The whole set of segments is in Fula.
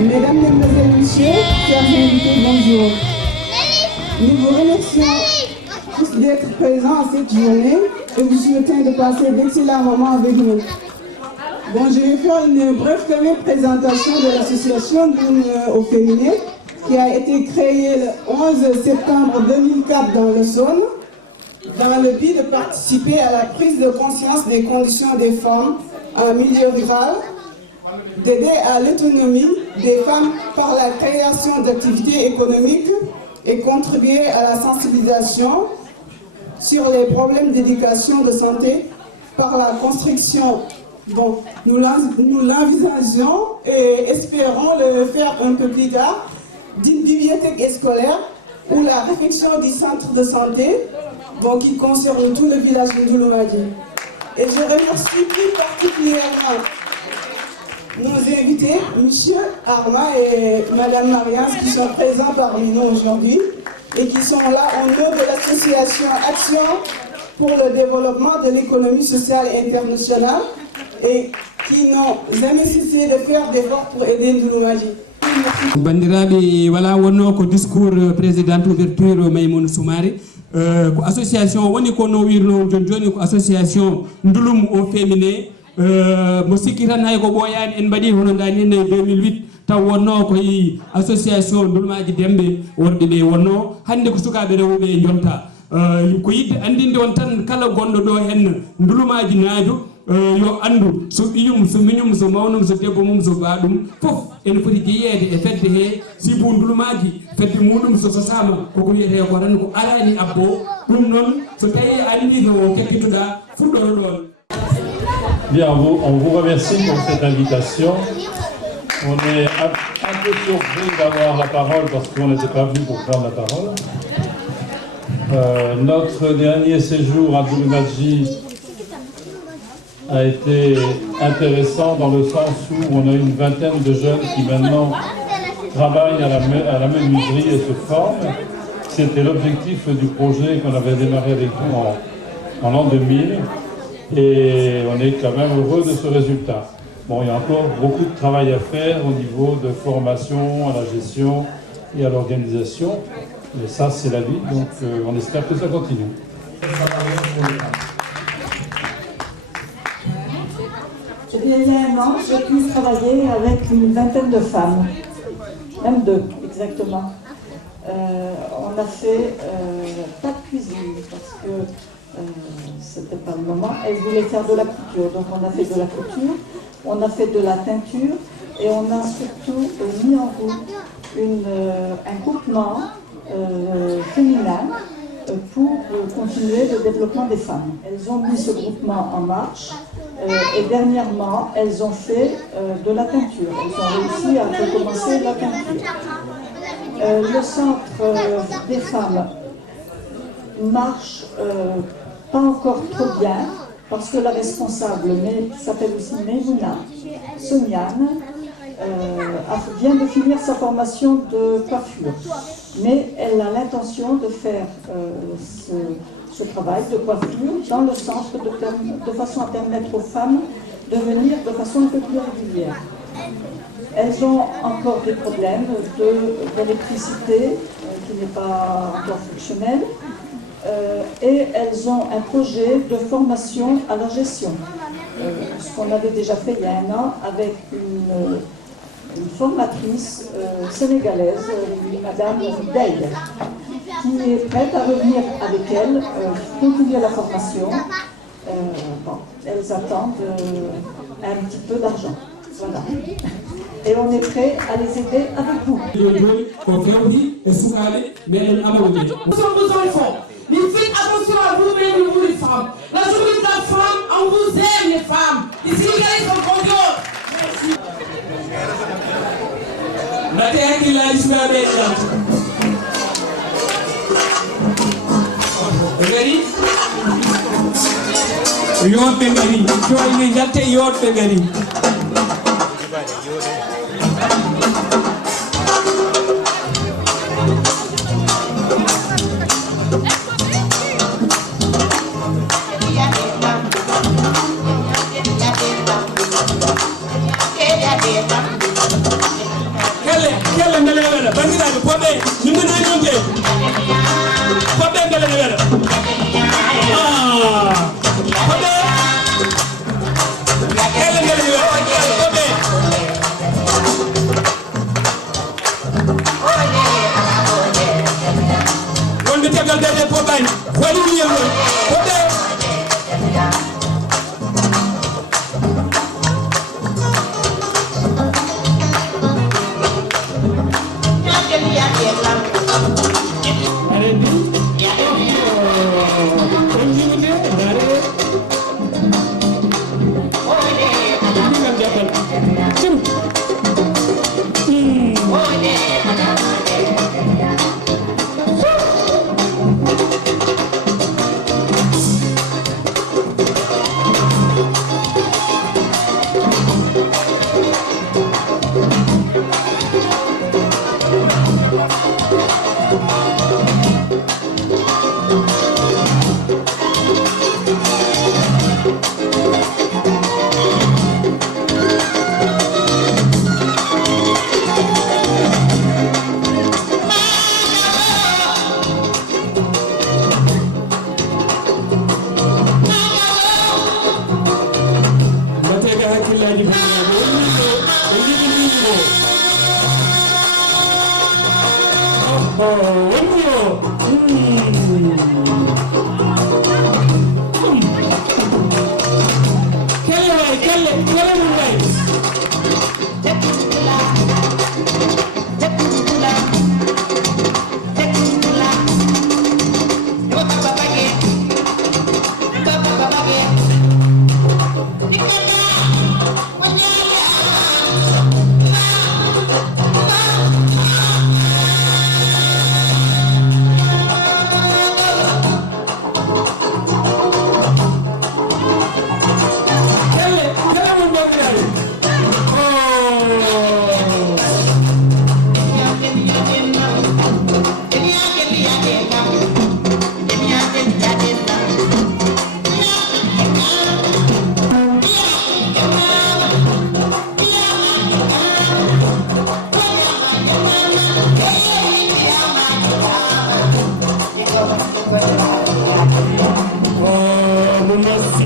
Mesdames, Mesdemoiselles, Messieurs, chers invités, bonjour. Nous vous remercions tous d'être présents à cette journée et vous souhaitons de passer d'excellents moments avec nous. Bon, je vais faire une brève présentation de l'association Ndouloum au féminin qui a été créée le 11 septembre 2004 dans le Saône dans le but de participer à la prise de conscience des conditions des femmes en milieu rural, d'aider à l'autonomie des femmes par la création d'activités économiques et contribuer à la sensibilisation sur les problèmes d'éducation de santé par la construction. Bon, nous l'envisageons et espérons le faire un peu plus tard d'une bibliothèque scolaire ou la réflexion du centre de santé bon, qui concerne tout le village de Ndouloumadi. Et je remercie plus particulièrement nos invités, M. Arma et Mme Marias, qui sont présents parmi nous aujourd'hui et qui sont là au nom de l'association Action pour le développement de l'économie sociale internationale et qui n'ont jamais cessé de faire d'efforts pour aider Ndouloumadi. Bandiraɓe wala wonno ko discours président ouverture Maymouna Soumaré ko association woni ko no wirno joni ko association Ndouloum au féminin mo sikki tan hay ko ɓooyani en mbaɗi hono dani en 2008 taw wonno koye association Ndouloumaji Demɓe worɓe ɓe wonno hande ko sukaɓe rewɓe jonta ko yidde andinde on tan kala gonɗo ɗo hen Ndouloumaji naajo yo andu so ɓiyum so miñum so mawnum so debbo mum so baɗum fof ene foti jeeyede e fedde he sibu Ndouloumaji fedde muɗum so sosama koko wiyete ko tan ko arani abbo ɗum noon so tawi andi no kekkitoɗa fuɗɗoro ɗon. Bien, on vous remercie pour cette invitation. On est un peu surpris d'avoir la parole parce qu'on n'était pas venu pour prendre la parole. Notre dernier séjour à Ndouloumadji a été intéressant dans le sens où on a une vingtaine de jeunes qui maintenant travaillent à la menuiserie et se forment. C'était l'objectif du projet qu'on avait démarré avec nous en l'an 2000 et on est quand même heureux de ce résultat. Bon, il y a encore beaucoup de travail à faire au niveau de formation, à la gestion et à l'organisation, mais ça c'est la vie, donc on espère que ça continue. Il y a un an, j'ai pu travailler avec une vingtaine de femmes, même deux exactement. On a fait pas de cuisine parce que c'était pas le moment. Elles voulaient faire de la couture, donc on a fait de la couture, on a fait de la teinture et on a surtout mis en route un groupement féminin pour continuer le développement des femmes. Elles ont mis ce groupement en marche et dernièrement, elles ont fait de la teinture. Elles ont réussi à recommencer la teinture. Le centre des femmes marche pas encore trop bien parce que la responsable s'appelle aussi Memouna Soniane, vient de finir sa formation de coiffure. Mais elle a l'intention de faire ce travail de coiffure dans le centre de façon à permettre aux femmes de venir de façon un peu plus régulière. Elles ont encore des problèmes d'électricité qui n'est pas encore fonctionnel et elles ont un projet de formation à la gestion. Ce qu'on avait déjà fait il y a un an avec une formatrice sénégalaise, Madame Dey, qui est prête à revenir avec elle, continuer la formation. Bon, elles attendent un petit peu d'argent. Voilà. Et on est prêt à les aider avec vous. Nous sommes besoin de fonds. Mais faites attention à vous-même, vous les femmes. La journée de la femme, on vous aime les femmes. Les Sénégalais sont contents. Merci.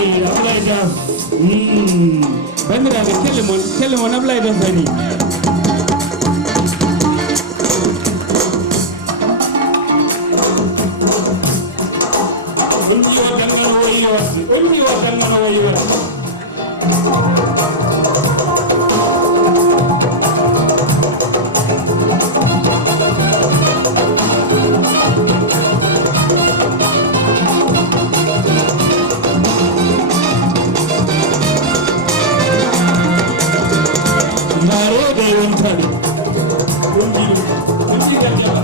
Ablaye Daf bandiraɓe kelle mon Ablaye Daf ari on ƴiwa galngal woyi wasde on ƴiwa galngal woyi wasde ndaroɓe wontaɓe on jigal jaba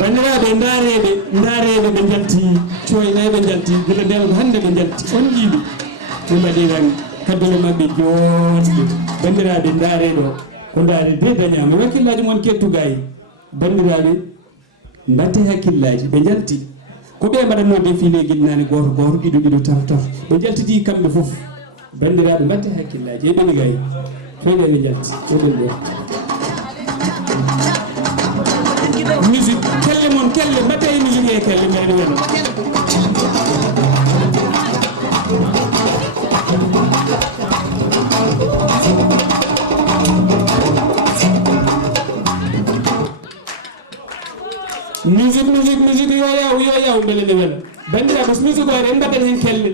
bandiraɓe ndareɓe ɓe jalti coynaɓe jalti gila ndelgo hande ɓe jalti on jiiɗi ɓe mbaɗi tan kaddule mabɓe jooɗɗe bandiraɓe ndareɗo ko ndaare de dañama hakkillaji moon kettugayi bandiraɓe mbatte hakkillaji ɓe jalti ko ɓe mbaɗatno défilé guinnani goto goto ɗiɗo taf ɓe jaltiti kamɓe foof bandiraɓe mbatte hakkillaji e ɓeni gayi feyɗe ɓe jalti oɗon ɗo musique kelle mon kelle mbatte e musique e kelle mbeɗa wena musique yo yaw beele nde wela bandiraɓe so musique ore en mbaɗen hen kelle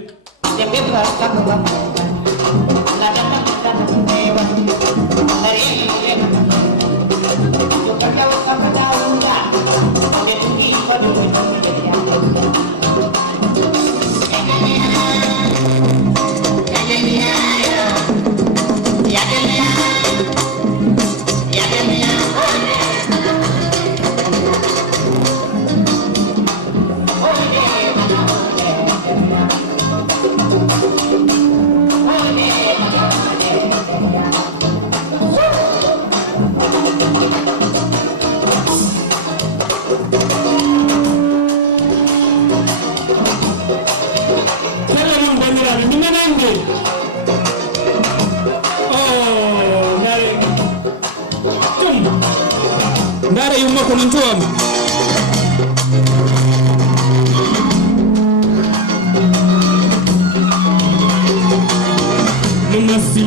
ndara yumma ko non tuwami merci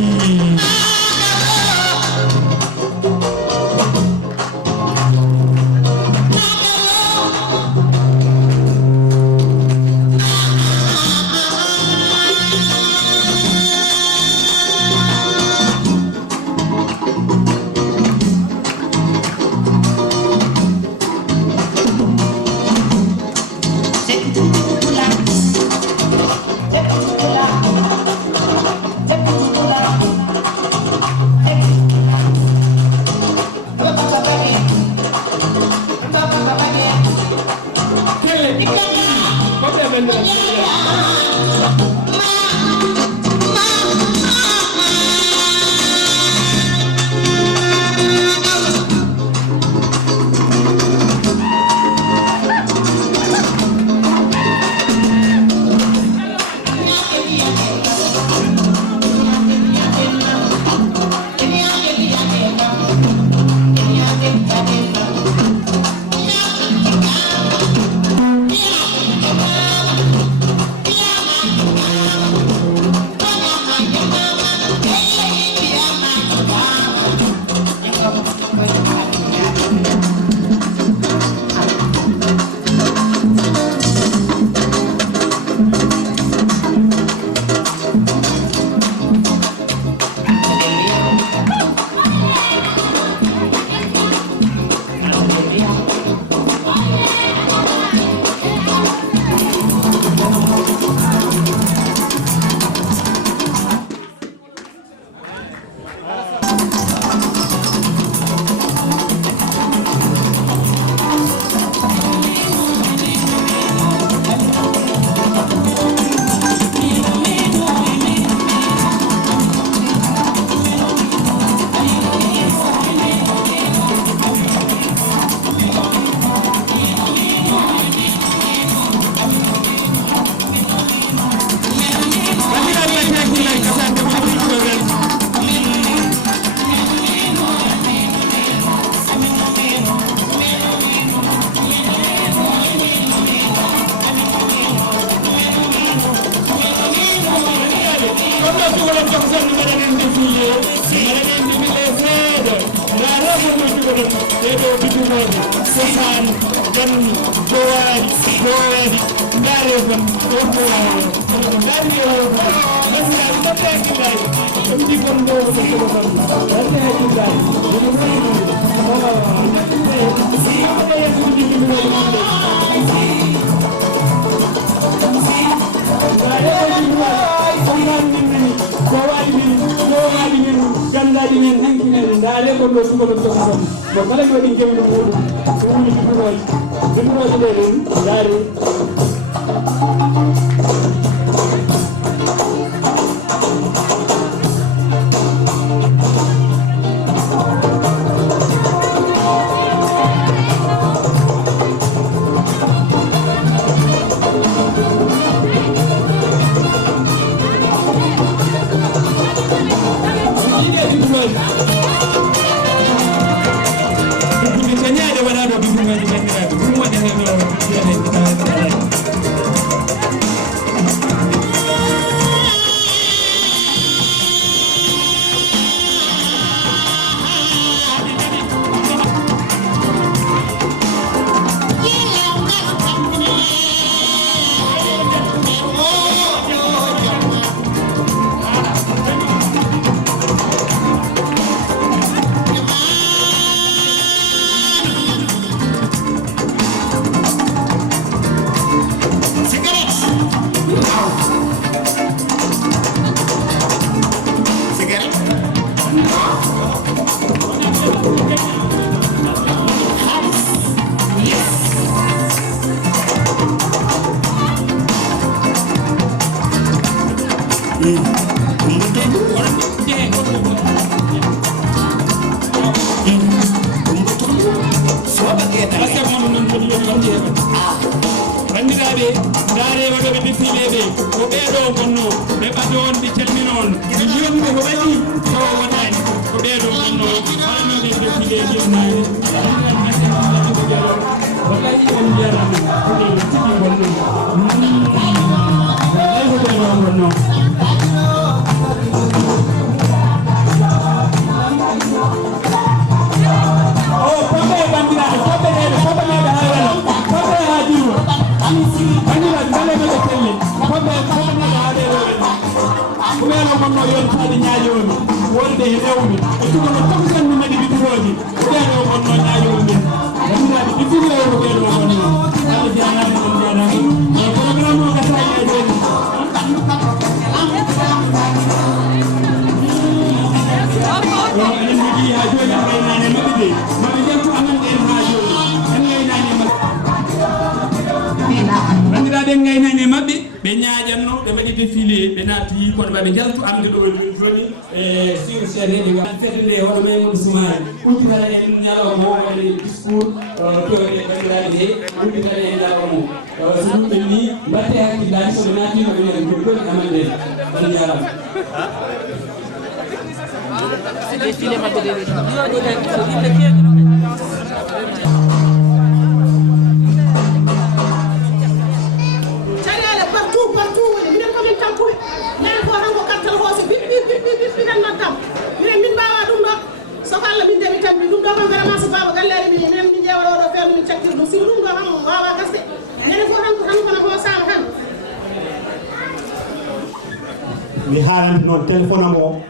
mi haalande noon téléphone am o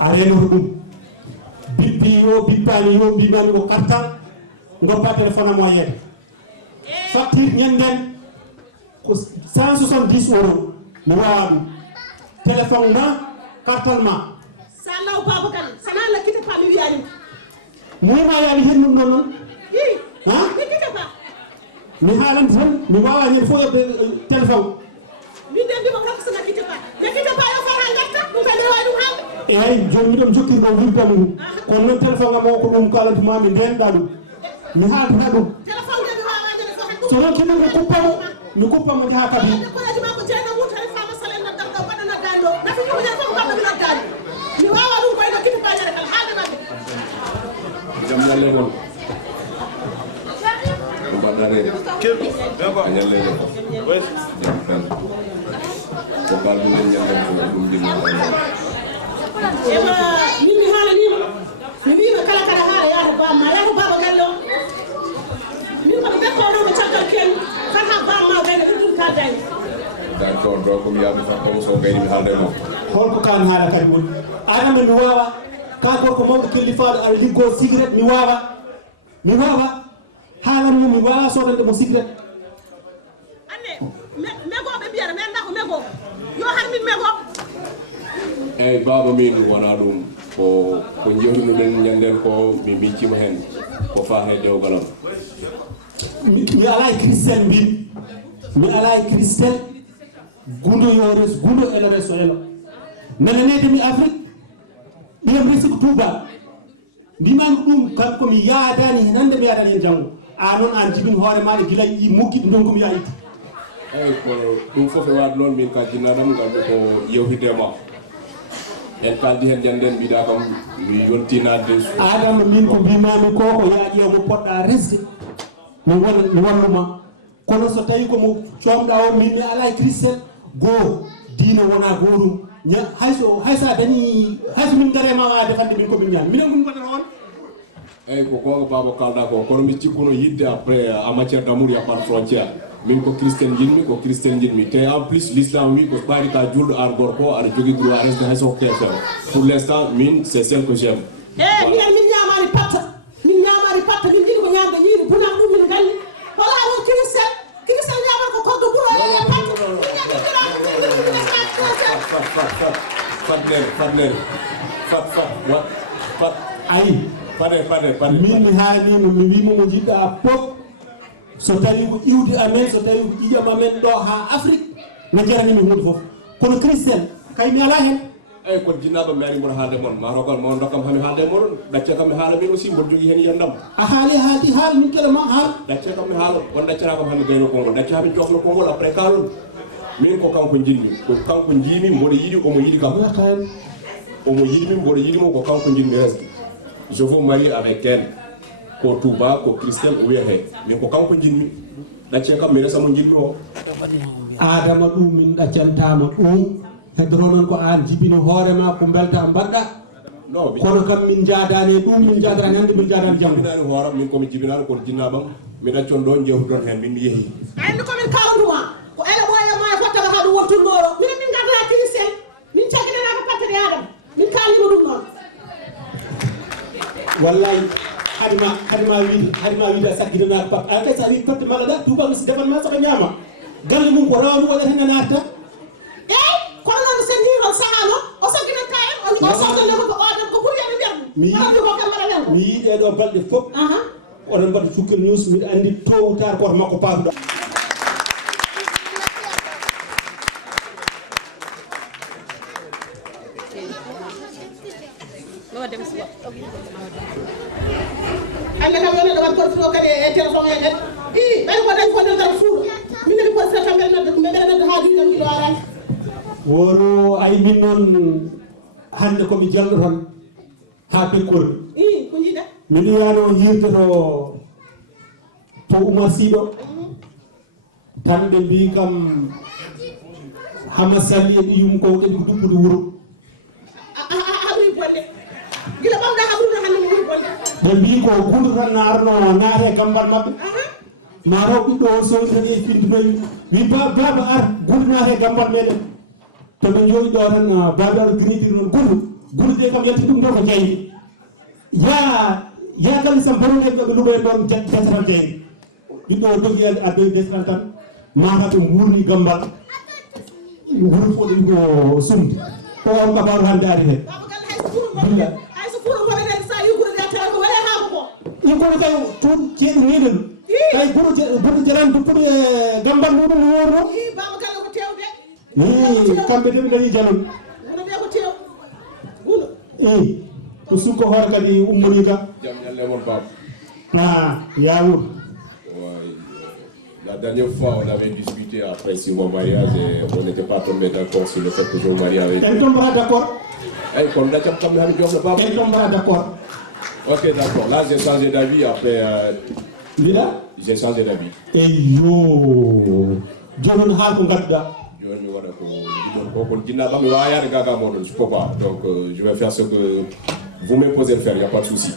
a renori ɗum bippi yo bippani yo mbimami ko kartal goppa téléphone am o yeede facture ñanden ko 170 euros mi wawa ɗum téléphone ma kartal ma sa law babakan sana lakkite pa mi wiyani muyma yani hen ɗum ɗon noon ha lakkite pa mi haalande tan mi wawa hen fof yobde téléphone min de mbima kanko so lakkite pa yo fota gatta ɗum kadi wawi ɗum haalde eyyi joni miɗon jokkirɗo wirdami ɗum kono noon téléphone am o ko ɗum kalantuma mi ndenɗa ɗum mi haalata ɗum téléphone de mi wawade fo so noon kinno mi kuppamo jaha kadi koyaji ma ko jeeyno wurtani fama salen noddal ɗo mbaɗa noddani ɗo nafi ñukoñen fof kamɓe mi noddani mi wawa ɗum koye lakkite pa ñere kala haalde mabɓe jam ñallegol ko mbaɗɗarede ñallede jam tan ko balɗumen ñanden ɗum ɗimmo ewa min mi haalanima mi wiima kala kala haala yaata bamma yaata baba galle o min komi ɓekkono ko caggal keñi tan ha bamma gayne ɗum kaldani d'accord donc mi yaɓi tan komo so gayni mi haalde mo holko kan haala kadi woni adama mi wawa ka gorko mawɗo kellifaɗo aɗa liggo cigarette mi wawa haalanmo mi wawa sodande mo cigarette ande megoɓe mbiyata mi anda ko mego yo han min mego eyyi baba min wona ɗum ko jewtunoɗen ñanden ko mi miccima hen ko fate dewgalam mi ala e christelle mi ala e christelle gundo yo res gundo ene reso eno nenanede mi afrique ɗiɗam resi ko touba mbimami ɗum kam komi yaadani hen hande mi yaadani hen janggo a noon an jibin hoore maɗa guila i mukkiɗe ɗon komi yayiti eyyi ko ɗum foof e waade noon min ka jinnaɗam gandu ko yewtidema en kaldi hen ñanden mbiɗa kam mi yontinade adama min ko mbimami ko yaaƴewmo poɗɗa resde mi walluma kono so tawi komo comɗa o min mi ala e christelle goho diina wona gotum haysa dañi hayso min garema wa defande min komin ñaan minen min mbaɗata on eyyi ko gonga baba kalɗa ko kono mi cikkuno yidde après en matière d' amour y a pas de frontière min ko christian jinmi te en plus l'islam wi ko ɓaari ka julɗo ar gorko aɗa jogui droit reste hay soko keefewo pour l' instant min c'est celle que j'aime minen min ñamani patta min jiɗi ko ñamde yiide bunan ɗum min gandi wala o christelle ñamata ko koddo ɓuuro e fat ayi faɗe min mi haalanima mi wima mo jiɗɗa pop so tawi ko iwde amen so tawi ko ƴiƴam amen ɗo ha afrique no jaranimi hunde foof kono christelle kay mi ala hen eyyi kono jinnaɓe mi ari mboɗo haalde moon mataw kan mo dokkam hami haalde moɗon ɗacce kam mi haala min aussi mboɗo jogui hen yiyandam a haaldi haal min keɗama haal ɗacce kam mi haala on ɗaccata kam hami gayno konngol ɗacce hami jofno konngol après kalon min ko kanko jinmi ko kanko jiimi mboɗo yiiɗi omo yiiɗi kam omo yiɗimi mboɗo yiiɗimo ko kanko jinmi resde je vous marie avec elle ko touba ko christelle o wiyete min ko kanko jinmi ɗacce kam mi resa mo jinmi o adama ɗum min ɗaccantama ɗum heddoro noon ko an jibini hoorema ko belta mbaɗɗa kono kam min jaadani ɗum min jaadani hande min jaadani janggo jibinani hooram min komi jibinani kono jinnaɓam mi ɗaccon ɗo jewtuɗon hen min mi yeehi andi komin kawduma ko ene ɓoyama e fottama ha ɗum wontunnoro minen min gardata christelle min caguinanaka pattade adam min kallima ɗum noon wallahi hadima wiide a sakkitanaka pat ala kay sa wi patte malaɗa tubaɓe so defan ma saka ñaama galle mum ko rawnu waɗata hen natta eyyi kono noon sen hiron sahano o sagginanta en o sottande ko oɗon ko ɓuuri ene mbiyat ɗum ko kam waɗa mi yiiɗe ɗo balɗe fof oɗon mbaɗa cukkal news mbiɗa andi tôt ou tard koto makko paaduɗo hande kam wonede wat koto kadi e téléphone eɗen i ɓen ko dañi ko nder dara fuuɗo minen ko sata mbeɗa nodde ha juɗam kilo arani wono ay min noon hande komi jalɗo tan ha pekkol ko jiiɗa miɗo yano hirde to Oumar Siɗo tan ɓe mbi kam hama salli e ɗiyum ko ɗen ko duppude wuuro haɓuyi bolle gila ɓamɗa haɓruno hande mo ɓuuri bolle ɓe mbi ko gundo tan naarno naate gambal mabɓe mataw ɓiɗɗo o sowtani e findinoyi wi baba ar gundo naate gambal meɗen to ɓe jooɗi ɗo tan baaba aɗa grinidiri noon gundo de kam yalti ɗum ɗo ko jeydi ya kalisam barone ɓe luɓoyen ɗon desatal jeydi ɓiɗɗo o dogi addoyi desatal tan mataw ɓe gurni gambal wuuro fo ɗen ko sumde ko on kabaru hande ari hen billa hayso fuuro goɗeɗen sa yugude nde tawa ko waɗe haako ko ikono kay toon ceeɗu ñiɗen kay guɗo jarani duppude gambal muɗum no worno baba galle ko tewde kamɓe de ɓe dañi jalon wono ɓe ko tew guno ko sukko hoore kadi ummoni ka jam ñalle mon baba yawur La dernière fois, on avait discuté après 6 mois de mariage et on n'était pas tombé d'accord sur le fait que je me marie avec elle tombera d'accord elle tombera d'accord ok d'accord là j'ai changé d'avis après mbiɗa j'ai changé d'avis eyyo jonon ha ko gadduɗa Je peux pas. Donc je vais faire ce que vous m'imposez de faire, il n'y a pas de souci.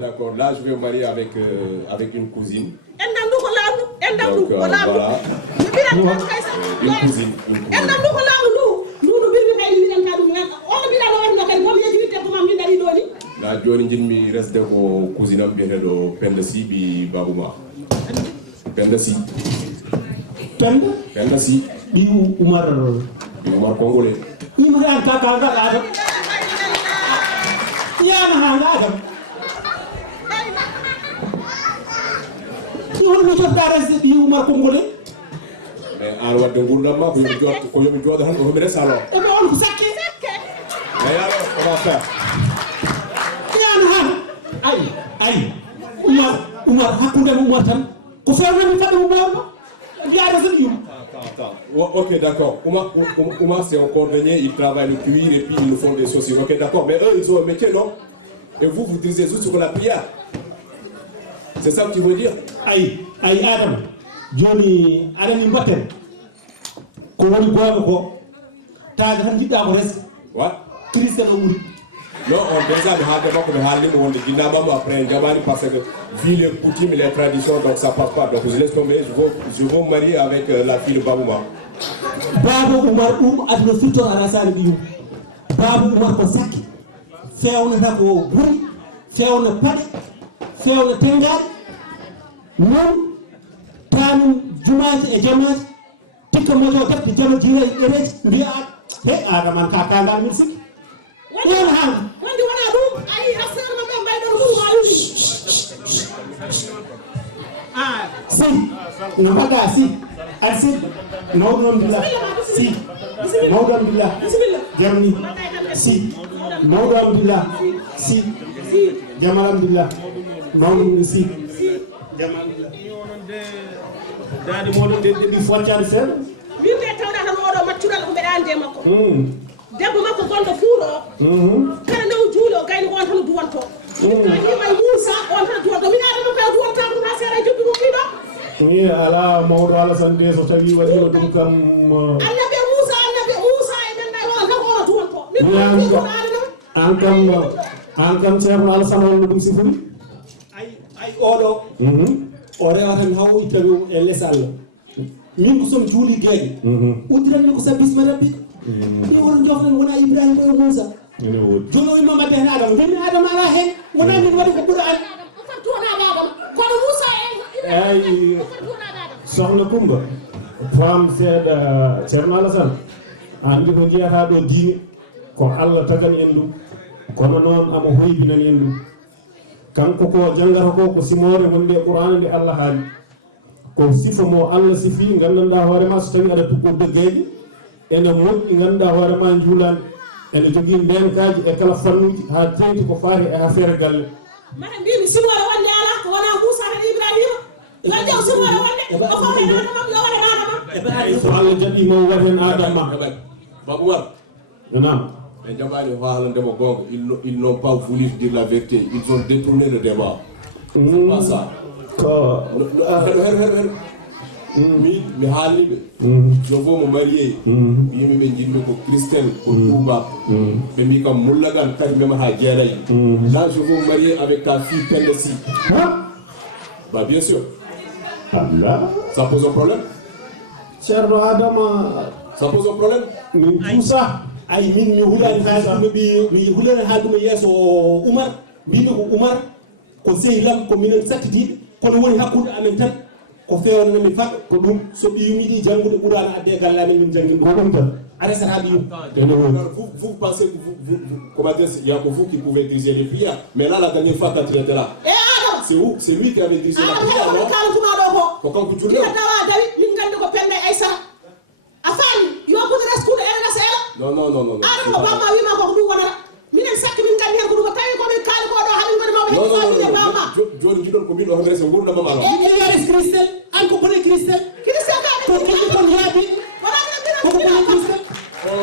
D'accord, là je vais me marier avec une cousine. Donc voilà. Une cousine. La Johnny Jimmy reste au cousin de Pendasi bi Babouma. Pendasi. Pendasi. Bi Umar Congolais. Imran Kakanga Adam. Yana Adam. Tu veux nous faire bi Umar Congolais? Mais alors de gouvernement ko yomi jod han ko mere salo. Et on vous saké. Mais alors comment faire? Aïe, Umar, Hakoudé Umar Tan, qu'on fait un fait de Umar, il y a raison du. Attends. Ok, d'accord. Oumar, c'est un cordonnier, il travaille le cuir et puis ils nous font des saucisses. Ok, d'accord. Mais eux, ils ont un métier, non? Et vous utilisez juste sur la prière. C'est ça que tu veux dire? Aïe, Adam. Johnny, Adam Mbaten. Comment il boit encore? T'as un petit d'abord. Ouais. Christian Oumou. Non, on déjà après Jabari parce que vu les coutumes et les traditions, donc ça passe pas. Donc je laisse tomber, je vais me marier avec la fille de Babouma. Babou Oumar ou à le futur à la salle du Babou Oumar Kosaki. Fait on a au bruit, fait on a pas, fait on a tengal. Non, Tanu, Jumat et Jamas, Tika Mojo, Jamas, Jiret, Ria, Hey, Adaman Kakanga music. When you want to do, I ask them si, namaka si, asi, Alhamdulillah, si, Alhamdulillah, Germany, si, Alhamdulillah, si, Alhamdulillah, si, Daddy model de fortune fer. We get out of the road, but you don't be debbo makko gonɗo fuuɗo kala ndew juulo gayni on tan duwanto yimay Moussa on tan duwanto min adama ka duwanta ɗum ha seeɗa jobbi mo fiɗo ni ala mawɗo Alassane so tawi waɗino ɗum kam annabi Moussa e men ɗay on tan ono duwanto min an kam ceerno Alassane on ɗum sifori ay oɗo o rewatan haw ittawi e less Allah min ko somi juuli gueɗe uddiranmi ko sabbisma rabbi ni won joflen wona Ibrahima e Moussa joni o imma mbadde hen Adama joni Adama ala hen wona min waɗi ko ɓuura an kono Moussa eyi sohna Coumba fam seeɗa ceerno Alassane andi ko jiyata ɗo diine ko Allah tagani en ɗum kono noon amo hoybinani en ɗum kanko ko janggata ko simore wonde Qur'an nde Allah haali ko sifa mo Allah sifi gandanɗa hoorema so tawi aɗa tukko deggeji ene moƴƴi ganduɗa hoorema juulani ene jogui mbenkaji e kala fannuji ha tengti ko faati e affaire galle mata mbimi simore wonde ala ko wona Moussa tan Ibrahima yo ƴew simore wonde o fawde Adama yo waɗe Adama so Allah jaɓimo waɗen Adama Babouar non ils n'ont pas voulu dire la vérité, ils ont détourné le débat. C'est pas ça. Je veux me marier. Je veux me dire que Christelle, que Touba, mais comme Moulagan, là, je veux me marier avec ta fille Pendesi. Bah, bien sûr. Ça pose un problème? Cher Adama, ça pose un problème? Tout ça. Ay min mi hulani haaldume mi hulani haaldume yeeso Oumar mbino ko Oumar ko sehilam ko minen sattitiɓe kono woni hakkude amen tan ko fewnanami faɗa ko ɗum so ɓiyumi ɗi janngude ɓurano adde e galle amen min janggui ko ɗum tan a resata ɓiyum vous pensez que vous comment dire, il y a que vous qui pouvez diriger les prières, mais là la dernière fois quand tu étais là c'est où? C'est lui qui avait dirigé la prière, non? Ko kanko julɗo non. Joni jiɗon ko min ɗo hamre so gurdama ma yaris Christel an ko bone Christel ko kedi kon yaabi ko bone Christel.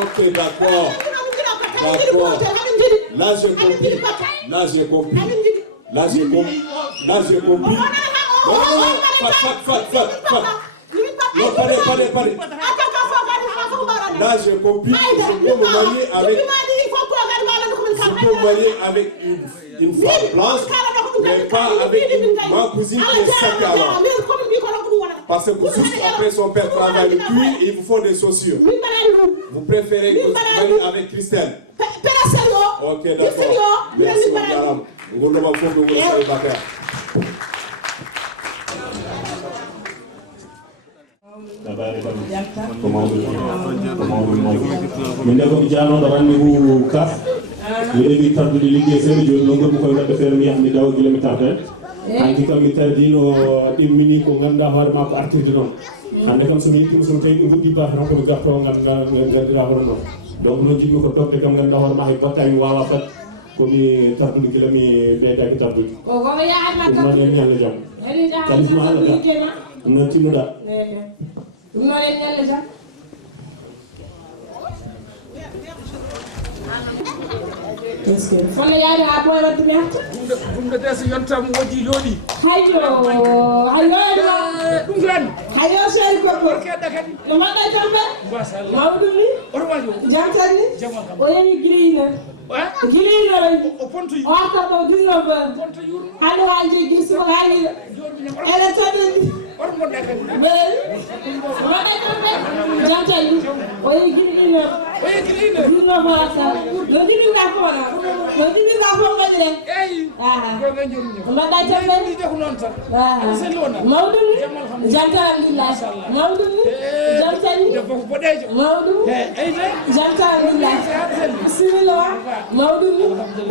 Ok, d'accord. Là j'ai compris. Non, parlez. Là, j'ai compris, je peux me marier avec une femme blanche, mais pas avec ma cousine qui est sacrée alors. Parce que juste après son père travaille le cuir et il vous faut des chaussures. Vous préférez que vous mariez avec Christelle? Ok, d'accord. Merci, madame. Vous ne m'en faut que vous ne savez pas faire. min de komi janoɗo rendez-vous kaf mi rewi tardude ligguey seeɗa joni ɗo gormi koye wadde feere mi yaha mi dawa guila mi tarde hanki kam mi tardino ɗimmini ko ganduɗa hoore ma ko artirde noon hande kam somi yettima somi tawi ɗi huɗɗi bafe tan komi garto gandira hoore noon donc noon jiɗmi ko toɓɓe kam ganduɗa hoore ma hay botta mi wawa fat komi tardude guila mi ɓeydaki tardude ɗum noon en ñalla jaam kalisma Allah ka ɗum noon timmuɗa ɗum noon en ñalla jaam fono yaade ha ɓooy wadde mi hatta ɗum de so yontam woddi looɗi hayyo ɗum tan hayyo seeri goɗɗo keɗɗa kadi no mbaɗɗa tambe masallah mawɗum ni oto wajo jam tan ni o yehi guilayinen o pontoyi o arta ɗo 19 heures hande ha jeeyi guila suba haalida ene toɗɗoni oto gonɗa kadi ɓeeri mbaɗɗa tambe jam tan ni o yehi guilayinen 19 heures arta no guilinɗa ko wona no guilinɗa ko gaɗire mbaɗɗa tambe mawɗum ni jam tan alhamdulillah mawɗum ni jam tan ni mawɗum jam tan alhamdulillah bisimilla mawɗum ni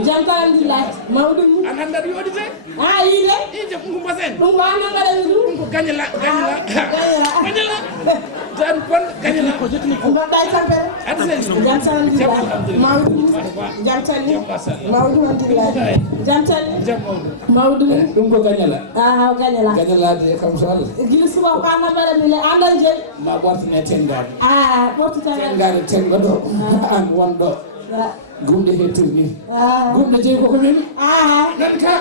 jam tan alhamdulillah mawɗum ni an hannde aɗa yoɗite yiide ɗum ko mbasen ɗum ko annangaɗami ɗum ko gañala tan kon gañala mbaɗɗa tampere jam tan alhamdulillah mawɗum ni jam tan ni mawɗum alhamdulillah jam tan ni mawɗum ni ɗum ko gañala gañalade kam so Allah guila suba ko annangaɗa mi le andan jeeyi ma ɓortane tengade ɓortitane tengoɗo an wonɗo gumɗe hettirɗi gumɗe jeeyi koko men nan ka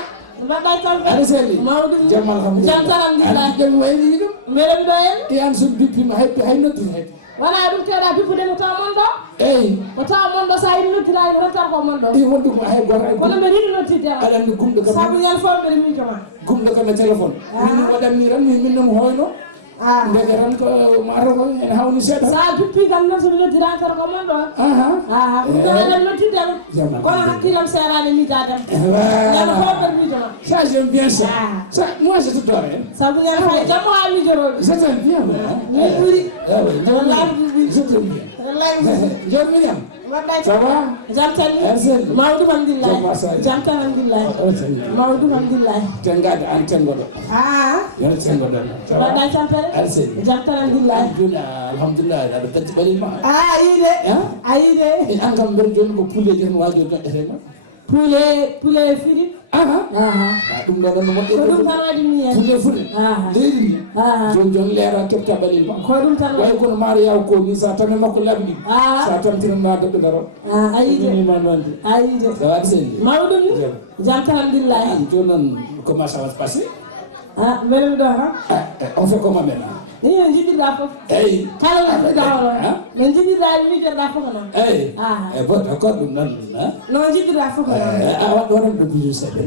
mbaɗɗa tampere aɗa selli mawɗum jam alhamdulillah jam tan alhamdulillah jam wayni ɗum mbeɗen ɗo en ɗiyan so bippima hay noddude hay wona ɗum keeɗa bippude mo tawa mon ɗo eyi ko tawa mon ɗo sa yiɗi nottirani ko tan ko mon ɗo ɗi wonɗuma hay goto kono mbeɗa yiɗi nottidema aɗa andi gumɗo kam saabu ñan fof mbeɗa miijo ma gumɗo kam e téléphone min waɗanni tan min nomo hoyno ndeke tan ko mata ko ene hawni seeɗa sa bippi kam noon somi noddirani tan ko mon ɗo ɗum ɗoɗen nottidema kono hakkillam serani miijadem ñan fof mbeɗa miijo ma ça j'aime bien ça ça moi je te donne saabu ñan fay jammo ha miijoroɓe je t'aime bien min ɓuuri wallahi je t'aime bien joni ñam ça va jam tan ni mawɗum alhamdulillah jam tan alhamdulillah mawɗum alhamdulillah tengade an tengoɗo yo tengoɗo mbaɗɗa tampere jam tan alhamdulillah joni alhamdulillah aɗa tatti ɓalima yiide yiide an kam mbeɗa joni ko pouleji tan wawi joni ɗoɗɗetema poulet firi ɗum ɗo ɗon moƴƴe ko ɗum tan waɗi mi hen poulet furi leydi ndi joni leera kefta ɓalima ko ɗum tan way kono maaro yaw ko ni sa tami makko labɗi sa tamtiranma doɓɓe daro ayiide ça waɗi sendi mawɗum ni jam tan alhamdulillah joni noon comment ça va se passer mbeɗa mi ɗo tan on fait comment maintenant ni no jiɗirɗa fof eyi kala no jiɗirɗa hono no jiɗirɗa miijoɗa fof ko noon eyi e bon d'accord ɗum noon no jiɗirɗa fof ko noon a waɗɗonan ɗo bijo seɗɗe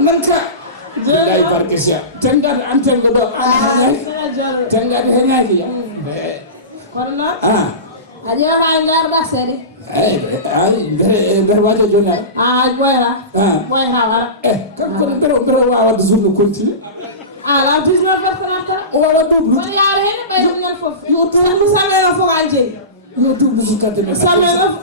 nan ka billahi barke sia tengade an tengo ɗo tengade heñaki ya kono noon a ƴewɗa e garɗa seeɗe eyi nder wajo joni ɓoyra wara kanko mbeɗa wawa wadde journée continue ala 19 heures ko natta o waɗa double kono yaade hen ɓayru ñan fof salmeno fof an jeeyi yo double so kadde men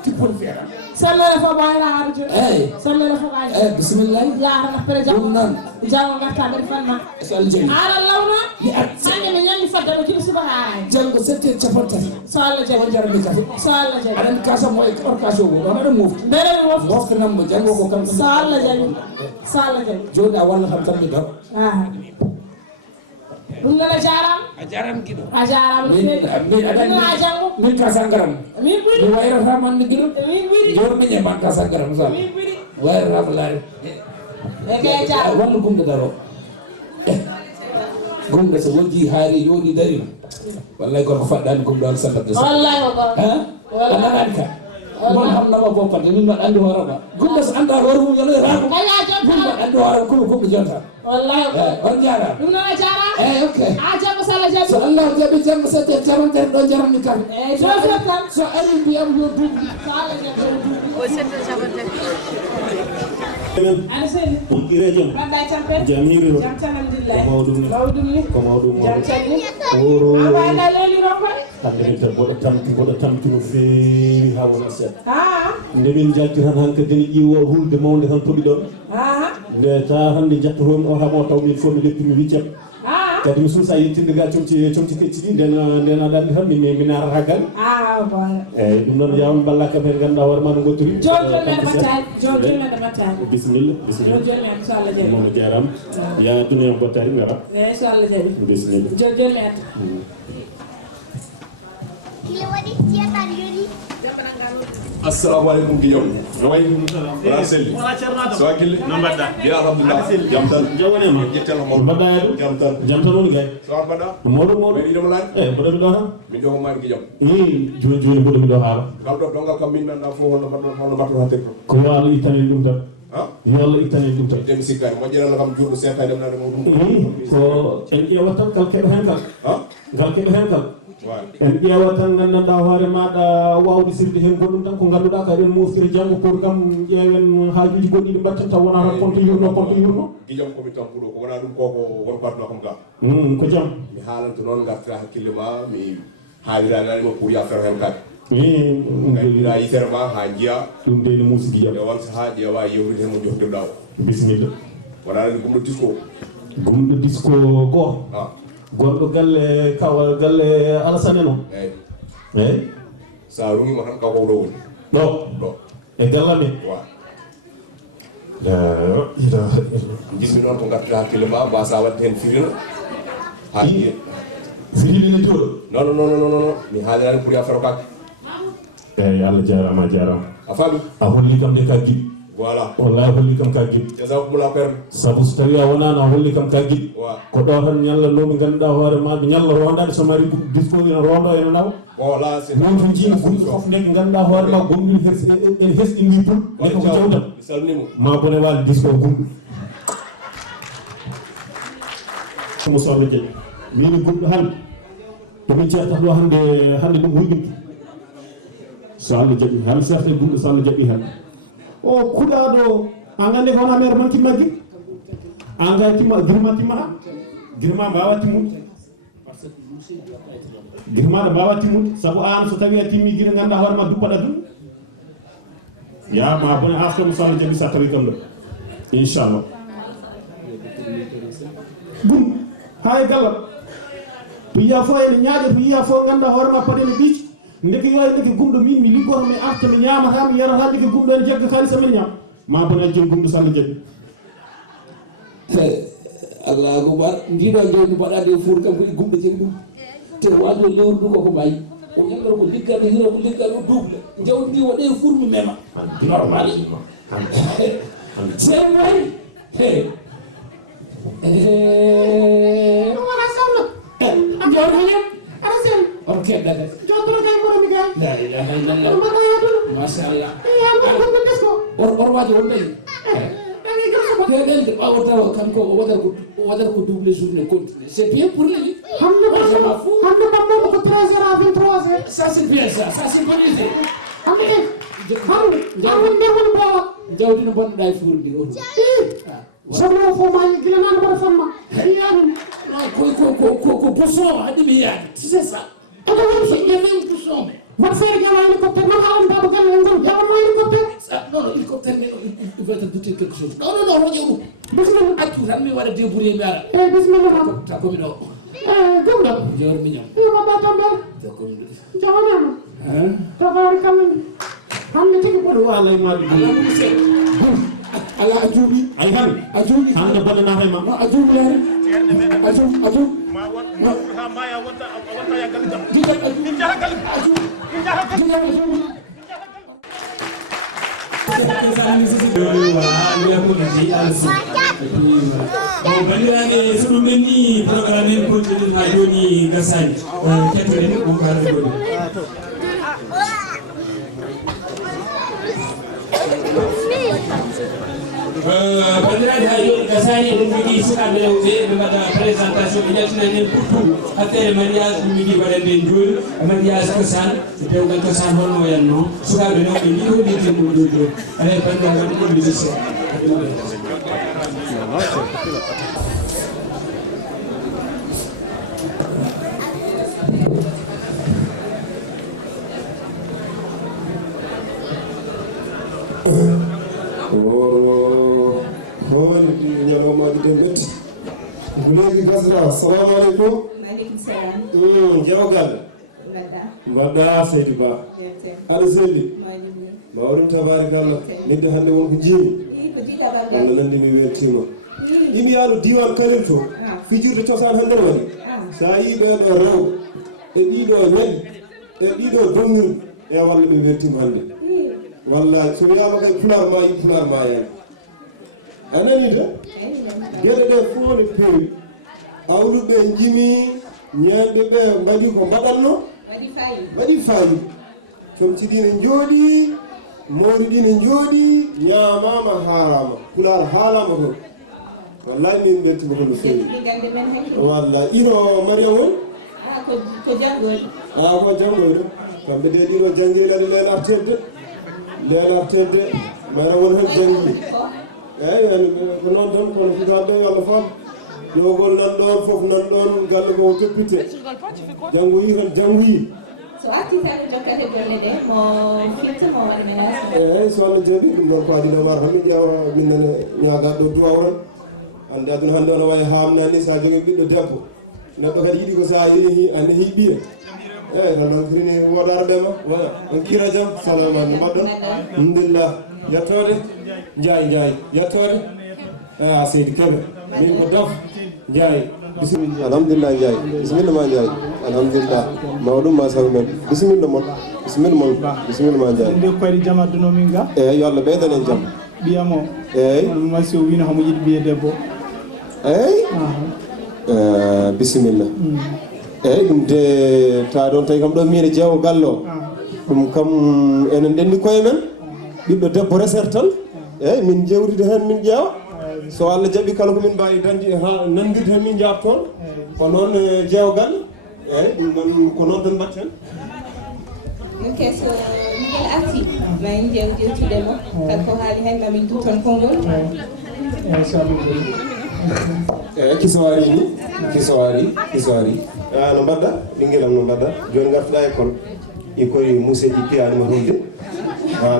tippol feera salmeno fof ɓayra haɗa joni eyi salmeno fof an jeeyi bisimillahi yahata après ɗum noon jango garta mbeɗa fanma so Allah jaɓi aɗa lawna mi hande mi ñammi fadde ɗo kili suba haarani janggo 7 heures capantati so Allah jaɓi o jarami kafe so Allah jaɓi aɗa andi kasam o e orkation o ɗon aɗa mofti mbeɗa mi mofti moftanammo janggo ko kam so Allah jaɓi so Allah jaɓi joni a wallatam tan mi daw ɗum noon a jarama a jarama guiɗo a jarama min aɗa janggo min kasa garam min ɓuuri mi wayratama anni guiɗo min ɓuuri joni mi ñeman kasa garam sa min ɓuuri wayratama laari wonno gumɗo daro gumɗo so wojji haari yooɗi darima wallay gorko faɗɗani gumɗo on sabbat wallahi ko a nanani ka mon ham nama boppande min mbaɗa andi hoorema gumɗo so anda hoore mum yonoyatako min mbaɗa andi hoorema komi gumɗo jonta wallahi on jarama ɗum noon a jarama ok a jamma so Allah jaɓi so Allah jaɓi jamma so jaranten ɗo jaranmi kam so ari mbiyam yo duuɓi so Allah jaɓi ana seni ɓurɗire jam mbaɗɗa tampere jam hiiri jam tan alhamdulillah mawɗum ni ko mawɗum jam tanni oro awaɗa leeliro koy hande min tan mboɗo tamti no feewi ha wona seeɗa ha nde min jalti tan hankkadi ne ƴiwo hulde mawde tan toɓi ɗon ha nde ta hande jattotomi o hamo taw min fof mi leppimi wiccam kadi mi suusa yettinde ga comci kecci ɗi nden aɗa andi tan mi narata gal eyyi ɗum noon yawon balla kam hen ganduɗa hoore ma no gottori joni battani bisimilla joni so Allah jaɓi mono jarama ya duniya bottari ngara eyyi so Allah jaɓi bisimilla joni mi atta assalamu aleykum ki jam no wayi wala selli so hakkille no mbaɗɗa ya alhamdulillah jam tan jagonema ƴettelo mo mbaɗɗa yeɗo jam tan woni gay so ar mbaɗɗa moɗo ɓeɗi ɗomo laaj eyyi mboɗomi ɗo tan min ɗo ko mani ki jam joni mboɗomi ɗo haala kam ɗo ɗongal kam min nanɗa fof holno mbatto hattirto ko yo Allah ittanen ɗum tan yo Allah ittanen ɗum tan demi sikkani moƴƴerano kam juuɗo seeɗa ɗemnade mo ɗum ko en ƴeewa tan ngal keɗo hen ngal ngal keɗo hen ngal en ƴeewa tan gandanɗa hoore maɗa wawde sirde hen goɗɗum tan ko ganduɗa ka eɗen moftiri janggo pour kam ƴeewen haajuji goɗɗi ɗi batten taw wona tan ponto yurno gijam komi tampuɗo ko wona ɗum koko won batno kam ga ko jam mi haalanto noon gartira hakkille ma mi haalirananima pour yafere hen kadi gandira yitere ma ha jiiya ɗum de ne muusi gijam e won saha ƴeewa yewride hen mo joftirɗa o bisimilla wonani gumɗo disco gumɗo disco goto gonɗo galle kawa galle Alassane en o eyyi sa rumima tan kaw ko ɗo woni ɗo e gallamen jimmi noon ko gartata hakkille ma mbasa wadde hen firina ha firina toɗo non mi haalirani pour yafere kake eyyi Allah jarama a faami a holli kam de ka giɗi voilà wallahi holli kam ka giɗi jasakumullah khairan saabu so tawi a wonano a holli kam ka giɗi ko ɗo tan ñallanomi ganduɗa hoore maɗe ñalla rondade so mari disposi ene rondo ene nawa voilà c'est non to jiimi gumɗo foof nde ganduɗa hoore ma gonɗin ene hesɗini pul neɗɗo ko jawdam salnimo ma bone walde disco gumɗo mo sohla jeeɗi mini gumɗo hande tomin ceertata ɗo hande ɗum huyɗinto so Allah jaɓi hande certe gumɗo so Allah jaɓi hande o kuɗaɗo an gande ko wona mere man timma guiɗi an gay timma guirma timmata guirma mbawa timmude guirmaɗo mbawa timmude saabu an so tawi a timmi guiɗo ganduɗa hoore ma duppaɗa ɗum ya ma bone hastomo so Allah jaɓi sa tawi kam ɗo inchallah gum hay gallam to yiya fo ene ñaaƴa to yiya fo ganduɗa hoore ma paɗe ne ɓiici ndeke yo ndeke gumɗo min mi liggoto mi arta mi ñamata mi yarata ndeke gumɗo ene jagga kalisa men ñam ma bon ajjel gumɗo so Allah jaɓi Allah akbar ndiɗo jewdi mbaɗade e fuur kam ko gumɗo jegi ɗum te wajo lewru ndu koko mbayi o ñamɗata ko liggaɗo hira ko liggaɗo double jawdi ndi waɗe fuur mi mema normal sen wayi wona sawna jawdi ñam aɗa sen on keɗɗa kadi jodoro kay ɓuurami kay la ilaha illallah mbaɗa yaduno machallah gonɗo disco orwajo won ɗayi ɗeɗelde ɓawo tawa kanko o waɗata ko double journée continue c'est bien pour lui hande bammomo ko 13h à 23h ça c'est bien ça c'est bonne idée hande nde woni bowa jawdi no bonnoɗa e fuur ndi o soble o fof ma gila nane mbaɗa famma yiyani ko pousson haɗi mi yaade c'est ça eko woni so même pousson wat feere ƴewa hélicoptère non awan baaba galle en gol ƴewanma hélicoptère non hélicoptère mais il va être douter quelque chose non hoƴo ɗum bisimilla actu tan mi waɗa débrouillé mi ara eyyi bisimilla ma ta komi ɗo gumɗo jawr mi ñam yo baɓa tambe jawañama togori kamini hande tigi ɓuuri wala e maɗi gum ala a juuɓi ay hande a juuɓi hande bonnanata e ma a juuɓi lare a juuɓi ha maya wonta ya galle jam dijam jaha galle a juuɓi jaha galle dijam a juuɓi bandiraɓe so ɗum ɓenni programme en continue ha joni gasani kettoɗen on ko arde goɗɗo bandiraɓe ha joni gasani eɗen jogui sukaɓe rewɓe ɓe mbaɗa présentation ɓe jaltinanen pour tout affaire mariage ɗum jogui waɗande en joni mariage cosaan dewgal cosaan holno wayanno sukaɓe rewɓe mbi holliten ɗum ɗo joni alay bandiraɓe ɗum ɗon mission Assalamu alaikum. Maaleykum salaam. Jawgal. Mbaɗɗa Seydi Ba. Aɗa selli. Mawɗum tabarakallah. Midde hannde wonko jiimi. Allah landimi weltima. Imi yaalo diwan Kanel to. Fijirde cosaan hannde waɗi. Sa yi ɓeeɗo rewɓe e ɗiɗo ñaɗi e ɗiɗo donnir e walla ɓe weltima hannde. Wallahi so wiyama kay pular ma yi pular ma yani. A nani de? Geɗe ɗe fof ne peewi. Awluɓe jimi ñeeɓe ɓe mbaɗi ko mbaɗatno waɗi fayi comci ɗi ne jooɗi mawri ɗi ne jooɗi ñamama haalama pular haalama toon wallahi min ɓeltima kono feewi wallahi ino Mariam woni ko janggoyɗo kamɓe de ɗiɗo jangguelani leelartedde mara won hen janggi eyyi ko noon tan kono fitaɓe Allah faam yogol nan ɗon fof nan ɗon galle ko toppite janngoyi tan janngoyi so arti tan jokkate golle ɗe mo firti mo waɗ ménage eyyi so Allah jaaɓi ɗum ɗon ko adina mar tan min ƴeewa min nane ñagaɗo ɗo duwawran ande aduna hannde ono wayi hamnani sa jogui ɓiɗɗo debbo neɗɗo kadi yiiɗi ko sa yeehi ande hiɓɓiye eyyi tan noon firini woɗare ɓema wona on kira jaam salamu aleykum mbaɗɗon alhamdulillah yettode Ndiaye yettode a Seydi Kébé min ko dof Ndiaye bisimilla alhamdulillah Ndiaye bisimilla ma Ndiaye alhamdulillah mawɗum ma sago men bisimilla mon bisimilla ma Ndiaye nde koyɗe jam adduno min ga eyyi yo Allah ɓeydanen jaam ɓiyamo eyyi masi o wino homo yiɗi ɓiye debbo eyyi bisimilla eyyi ɗum de ta ɗon tawi kam ɗo mine jeewo gallo ɗum kam enen ndenni koye men ɓiɗɗo debbo resere tan eyyi min jewtide hen min ƴeewa so Allah jaaɓi kala ko min mbawi dañde ha nandirde hen min jaab toon ko noon jeewgal eyyi ɗum noon ko noon tan mbatten ok so miguel arti mamin jewtidemo kala ko haali hen mamin duton konngol eyyi kisowari ni kisowari no mbaɗɗa ɓinguelam no mbaɗɗa joni gartuɗa école ikoye museji piyanima hulde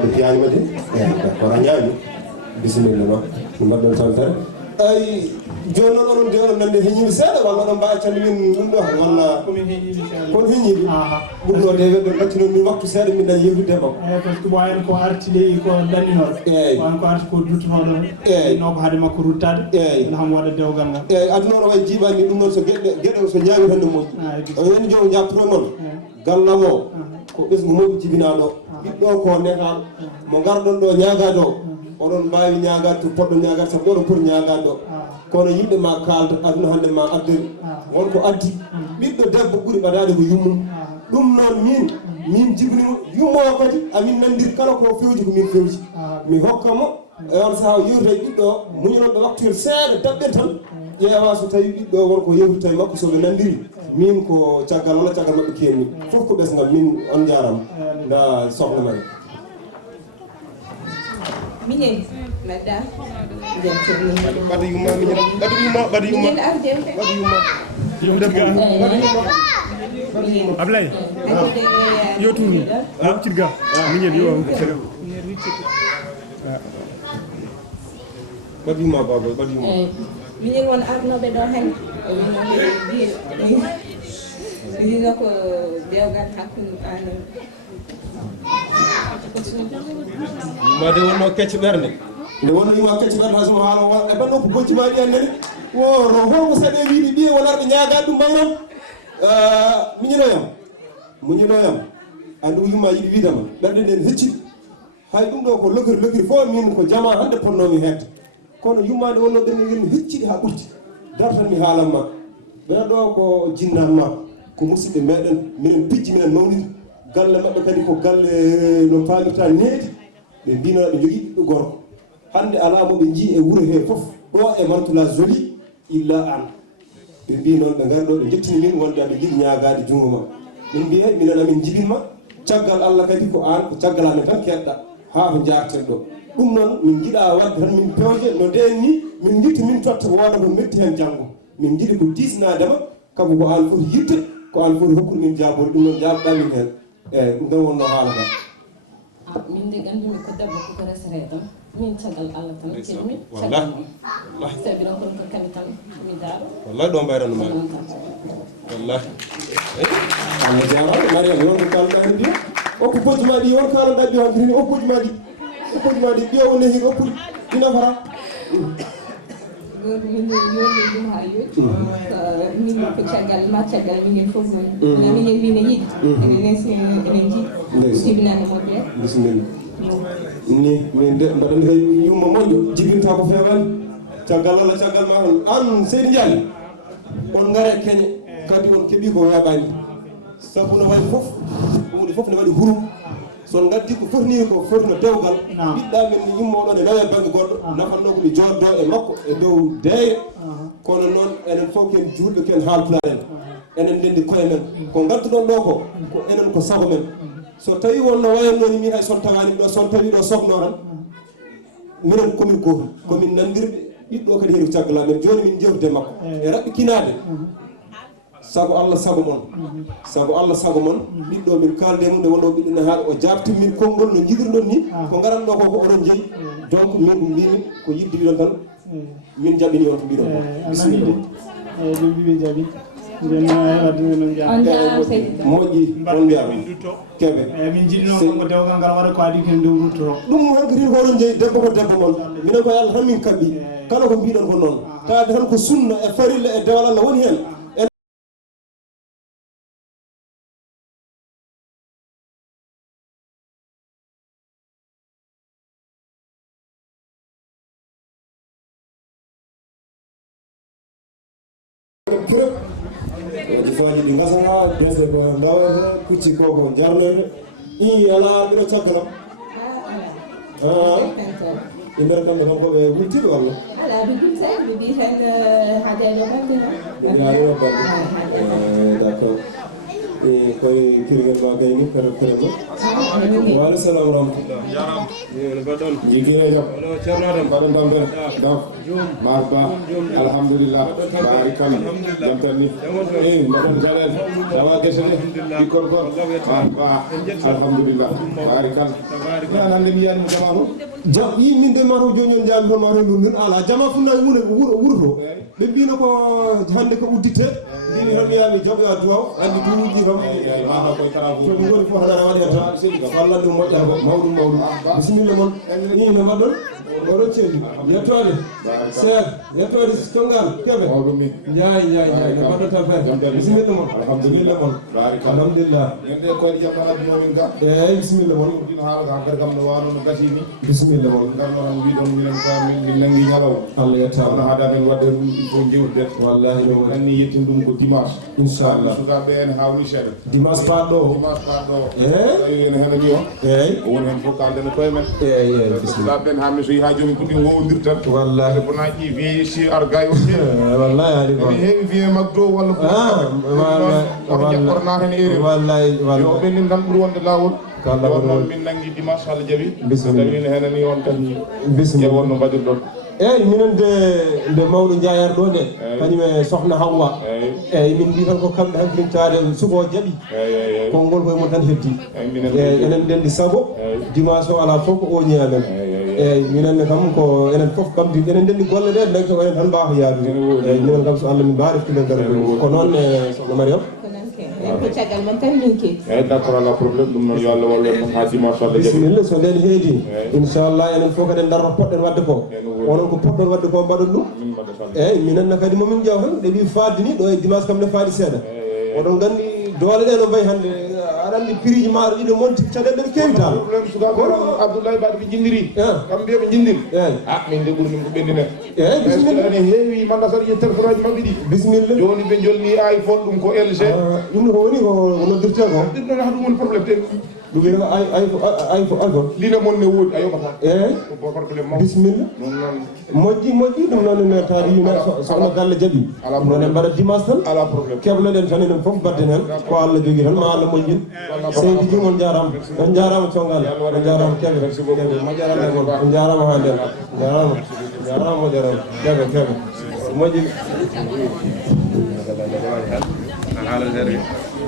ɓe piyanima de eyyi d'accord a ñaami bisimilla ma no mbaɗɗon tampere ay joni noon onon de onon nande heñiɓe seeɗa walla oɗon mbawi cande min ɗum ɗo walla kono heñiɓe ɓurɗo de ɓe ɓaccinon min waktu seeɗa min dañi yewtude e makko eyyi par ce que ɓo hen ko arti ley ko danɗinoɗo eyyi wan ko arti ko duttotoɗo eyyi no ko haade makko ruttade eyyi ene hamo waɗa dewgal ngal eyyi aduna ono wayi jiiɓani ɗum noon so gueɗe so ñaami tan ne moƴƴi o yani joom jabtuno moon gallam o ko ɓesgu moƴƴi jibinaɗo ɓiɗɗo ko netaɗo mo garɗon ɗo ñagade o oɗon mbawi ñagade to poɗɗo ñagade sabu oɗon poti ñagade o kono yimɓe ma kalda aduna hande ma addori wonko addi ɓiɗɗo debbo ɓuuri ɓadade ko yummum ɗum noon min jibinimo yummo kadi amin nandiri kala ko fewji ko min fewji mi hokkamo e on saaha yewta e ɓiɗɗo muñunoɓe waktuyel seeɗa daɓɓen tan ƴeewa so tawi ɓiɗɗo wonko yewtita e makko soɓe nandiri min ko caggal walla caggal mabɓe kenni fof ko ɓesgal min on jarama nda sohla mari minen madda ɓaɗa yumma minen ɓaɗa yumma Ablaye yo tunu cirga minen yo ɓaɗa yumma baboy ɓaɗa yumma minen won arnoɓe ɗo hen wino ko dewgal hakkude an made wonno kecce ɓerde nde wonno yima kecce ɓerde hay somo haala e ɓanno ko goccima ɗi annene woro holko saɗe wiiɗi ɓiye wonarɓe ñagade ɗum mayram muñinoyam andi ko yumma yiɗi widama ɓerde nden hecciɗi hay ɗum ɗo ko logiri fof min ko jama hande ponnomi hedde kono yummade wonno ɓen ngel hecciɗi ha ɓurti dartan mi haalanma ɓen ɗo ko jinnanma ko musidɓe meɗen minen pijji minen mawnidi galle maɓɓe kadi ko galle no pamirta needi ɓe mbinoɗa ɓe jogui ɓiɗɗo gorko hande ala moɓe jii e wuuro he foof ɗo e Mantoula Joly illa an ɓe mbi noon ɓe ngari ɗo ɓe jettini min wonde aɓe jiiɗi ñagade jungo ma min mbiye minen amin jibinma caggal Allah kadi ko an ko caggal amen tan keɗɗa ha ko jarten ɗo ɗum noon min jiiɗa wadde tan min pewje no nden ni min jitti min totta ko wona ko metti hen janggo min jiiɗi ko disnadema kabo ko an foti yidde ko an foti hokkude min jabode ɗum noon jabɗa min hen eyyi ɗum ɗon wonno haala ka min de gandumi ko debbo koko resere tan min caggal Allah tan celmi caggal mom sabi ɗon kono ko kami tan mi daaɗo wallahi ɗo mbayrano ma wallahi Allah jarama Mariam wonko kalɗa hen ndi okko bojjuma ɗi won kalanɗa ɗi handiri oppojuma ɗi ɓiyowo nehi oppuɗi ɗi nafara min yoni ɗum ha yooti min ko caggal ma caggal minen fof woni minen mbine yiiɗi enen jiiɗi jibinande moƴƴe bisimilla ni min de mbaɗen hay yumma moƴƴo jibinta ko fewani caggal Allah caggal ma an Seydi Ndiaye on ngare keñe kadi on keeɓi ko weeɓani sabu no waɗi foof ɗumɗi foof ne waɗi hurum son gaddi ko fotini ko fotino dewgal ɓiɗɗa men yummoɗo ne nawe banggue goɗɗo nafanno komi joddo e makko e dow deyre kono noon enen fof ken julɓe ken haalpulaar en enen ndendi koye men ko gadduɗon ɗo ko enen ko sago men so tawi wonno wayannoni min hay son tawani ɗo son tawi ɗo sogno tan minen komin goto komin nandirɓe ɓiɗɗo kadi heeɗi ko caggal amen joni min jewtude makko e raɓɓikinade sago Allah sago mon sago Allah sago mon ɓiɗɗo min kalde mum nde wonno ɓiɗɗo ne haaɗa o jabtimmin konngol no jiɗirɗon ni ko garanɗo ko ko oɗon jeeyi donc min ɗum mbimi ko yidde wiɗon tan min jaɓini on to mbiɗon ko bisimilla ɗum mbiɓe jaaɓi nden wadduɓe noon moƴƴi on mbiyama keɓe min jiɗi noon konko dewgal ngal waɗa ko adi ken dow rutoro ɗum hankkadin ko oɗon jeeyi debbo ko debbo mon minen ko Allah tan min kaɓɓi kala ko mbiɗon ko noon taade tan ko sunna e farilla e dewal Allah woni hen faji ɗi gasata dese ko dawete kucci koko jarnoyde i ala ɓiɗo caggalam imere kamɓe kam koɓe wultiɓe walla ala ɓe gulta ɓe mbi tan haadeɗo bande ɓe yarino bande d' accord koye kirguel ma gayni kerema waaleykum salam rahmatullah baɗon jiguine jam ceernoɗen mbaɗon tampere dam masba alhamdulillah barikalla jam tan ni mbaɗon salel dawa guese ɗe ɗikkol kon masba alhamdulillah barikalla an hande mi yiyani mo jama to jam yi min de ma to joni on jaami toon ma to ɗum ɗum ala jama funnayi wuuro to ɓe mbino ko hande ko uddite mbimi tan mi yami joɓoya duwaw andi tuuji kam somi goni fof haɗa waɗi tan walla ɗum moƴƴata ko mawɗum bisimilla moon ni no mbaɗɗon oɗon ceeɗi yettode seeɗ yettode tongal keɓe jaay no mbaɗɗon tan feere bisimilla moon alhamdulillah moon alhamdulillah yende koye jammanaji momin ga eyyi bisimilla moon ɗino haala ka hakkadi kam no wano no gasini bisimilla moon garno tan mbiɗon minen ko min nangui ñalaw Allah yettama haada men wadde ɗum il faut jewtude wallahi no anni yettin ɗum ko dimanche inchallah sukaɓe en hawri seeɗa dimanche paɗɗo tawi ene hene ni o eyyi o woni hen fof kaldene koye men eyyi bisimilla sukaɓe en hammi so yi ha joni puɗɗi wowdirtan wallahi bonaji vie si argay o wallahi haali ko heewi vie magdo walla ko jakkorna hen eri wallahi yo ɓennin tan ɓuuri wonde lawol kala noon min nangui dimanche Allah jaaɓi tawi ne hene ni on tan bisimilla wonno mbaɗirɗon eyyi minen nde mawɗo jayar ɗo nde kañum e sohna Hawwa eyyi min mbi tan ko kamɓe hankkilintade suɓo jaaɓi konngol koye mon tan heddi eyyi enen ndendi saago dimanche o ala fof ko oñi amen eyyi minenne kam ko enen fof ɓamdi enen ndendi golle ɗe naggi ko enen tan mbawa yadude eyyi minen kam so Allah min mbawi reftinde gara ko noon sohna Mariam ko caggal men tan linki d' accord ala probléme ɗum noon yo Allah wallu en ha dimanche Allah jaaɓi bisimilla so nden heedi inchallah enen fof kadi darro poɗɗen wadde ko onon ko poɗɗon wadde ko mbaɗon ɗum eyyi minenne kadi momin ƴeew tan ɗe ɓi fadde ni ɗo e dimanche kam ne faadi seeɗa oɗon gandi doole ɗe no mbayi hande aɗa aɗa andi prix ji maaro ɗiɗo monti caɗeɗe ɗe kewi tan problème sukaɓe Abdoulaye Bade ɓe jinniri kam mbiya ɓe jinniri min de ɓuuri min ko ɓendinen bisimilla ne heewi manda saɗa ƴe téléphone aji mabɓe ɗi bisimilla joni ɓe jolni iPhone ɗum ko LG ɗum ko woni ko noddirte ko ɗum ɗon ha ɗum woni probléme te ɗum wiya iPhone lina mon ne woodi a yoɓata ko probléme ma bisimilla moƴƴi ɗum noon ne taari yuna sohna galle jaaɓi ɗum ne mbaɗa dimanche tan ala probléme kebloɗen tan enen fof badden hen ko Allah jogui tan ma Allah moƴƴin seydi jum on jarama on jarama congal on jarama keɓe moƴƴarama mon on jarama ha nden jarama moƴƴarama keɓe moƴƴi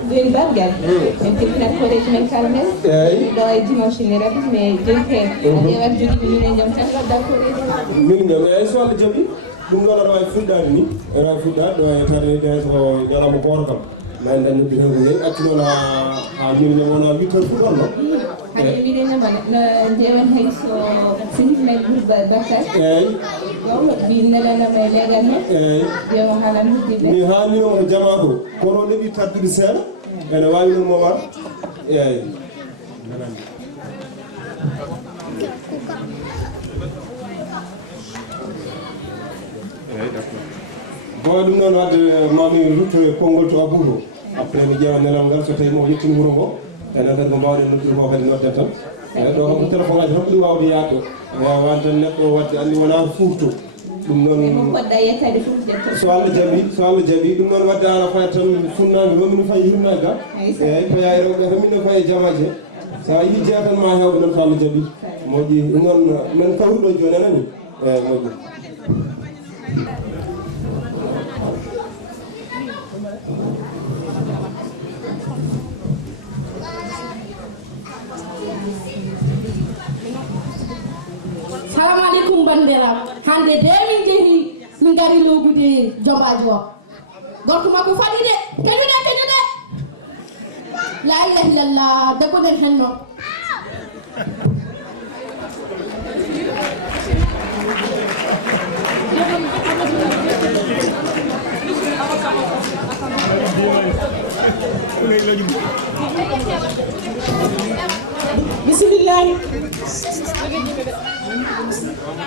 Doing Baghdad, and picking up college men Carmel. Do I dimension it up? May drink it. You have to give me a young child of that college. Minimum, I saw the job. Ɗum ɗon aɗa wawi fuddade ni aɗa wawi fuddade ɗo wawi tawde ɗen ko jarama goto kam ma en dañi ɗum hen ko acci noon ha minne wona 8 heures fuɗɗonno hande miɗen no jewan hay so sintimen Bakar wawno mbi nelanama e legal men jewa haalan huddiɓe mi haalnima ko jama ko kono ɗeɓi taddude seeɗa ene wawi noon mo war eyi boy ɗum noon wadde mami ruttoye konngol to abouto après mi ƴeewa nelal ngal so tawi mo yettini wuuro ngo enen kadi ko mbawɗen noddude ko kadi nodden tan eyi ɗo ko téléphone aji tan ɓuuri wawde yaade ɗo wawan tan neɗɗo wadde andi wona fuurto ɗum noon poɗɗa yettade fufde so Allah jaaɓi ɗum noon wadde ara faya tan funnangue romini fayi hirnaki ga eyyi paya e rewɓe tan minne faye jamaje sa yi jeeya tan ma hewɓe noon so Allah jaaɓi moƴƴi ɗum noon men kawruɗo joni anani eyyi moƴƴi Salam alaikum bandira. Hande de min jehi min gari logude jobajo. Gorko makko fadi de. Kenude. La ilaha illallah debbo nen henno.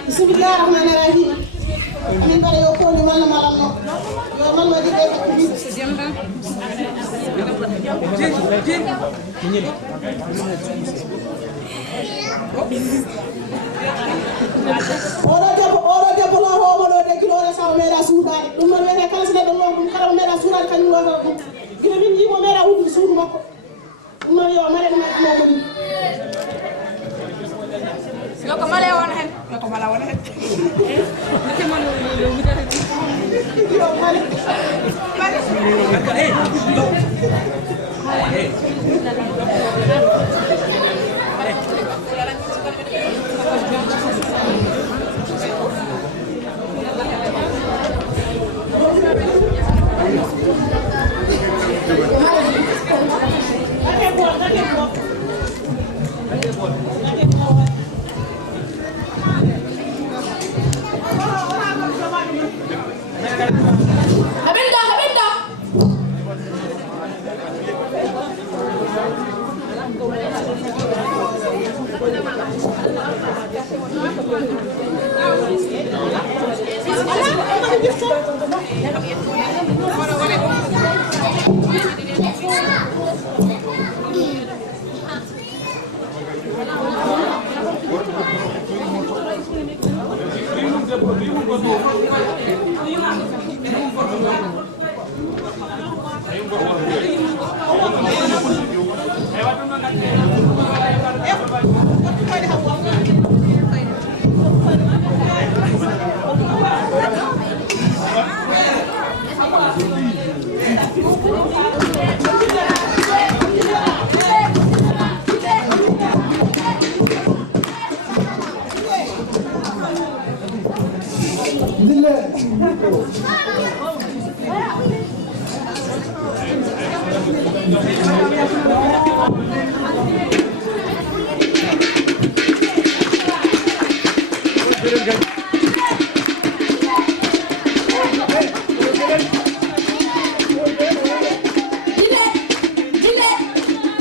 Bismillahirrahmanirrahim. Min bara yo ko ni wala malamno. Yo man wadi be takbi. Ora de bolo ho do de kilo re sa mera suudade. Dum non wete kala sine do lom dum kala mera suudade kan ni wata dum. Kilo min yi mo mera wudu suudu makko. Dum non yo mare ma mo ni. Yoko mala won hen.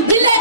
Dile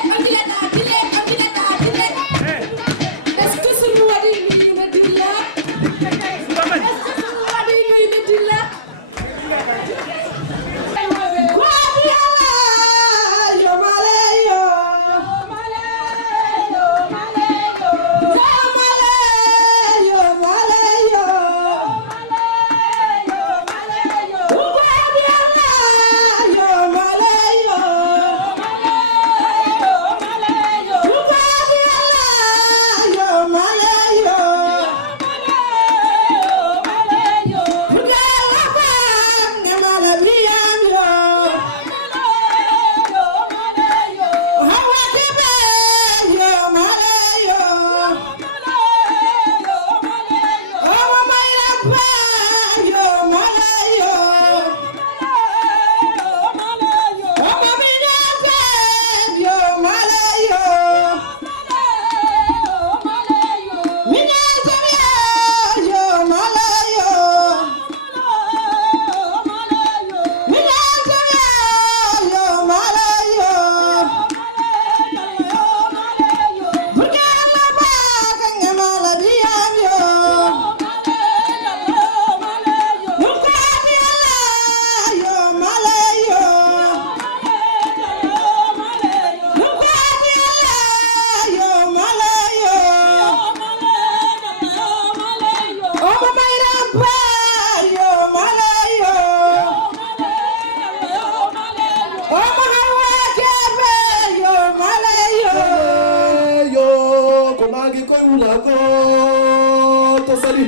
lago to sali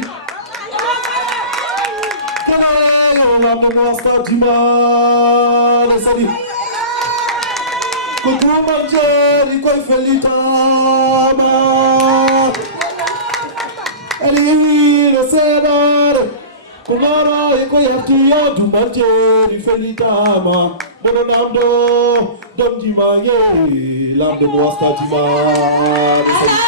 kala lamdo mo Fatima la sali ko tuma jeri koy felitama ali le sedar kumara e koy haftiyo tuma jeri felitama mono lamdo dom jimange lamdo mo Fatima la sali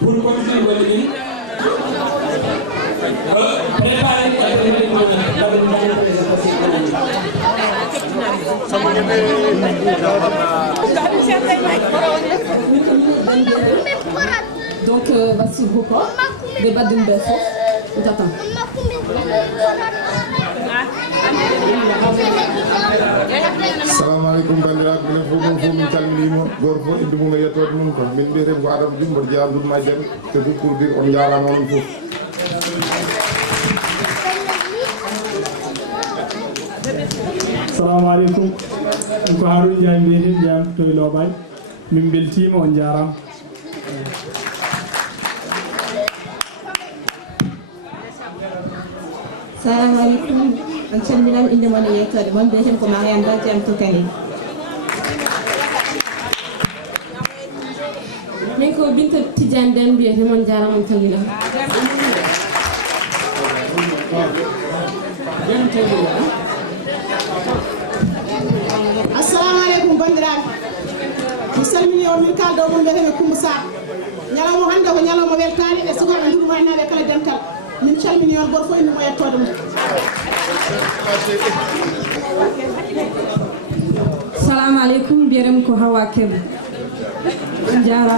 pour continuer wala ñun préparer donc voici beaucoup débat d'une belle force on t'attend. Assalamu alaikum bandiraɓe minen fof mon fof min calminima goto fof inde mum e yettode mum ko min mbiyetemi ko Adama Diouf mboɗo jeeya Ndour Madiame te Goukour bir on jarama on fof assalamu aleykum ɗum ko Harouna Ndiaye mbiyeten jeyam to e Loɓaye min beltima on jarama assalamu aleykum on calminama inde moon e yettode moon mbiyeten ko Mariame Ba jeyam to Kane min ko Binta Tidiane Deme mbiyete moon jarama on calminama assalamu aleykum bandiraɓe mi salmini on min kaldo mon mbiyetemi Coumba Sarr ñalawma hande ko ñalawma weltade e sukaɓe Ndour Madiame naɓe kala dental min calmini on goto fof inde mo yettode mum assalamu aleykum mbiyetemi ko Hawa Kebe on jarama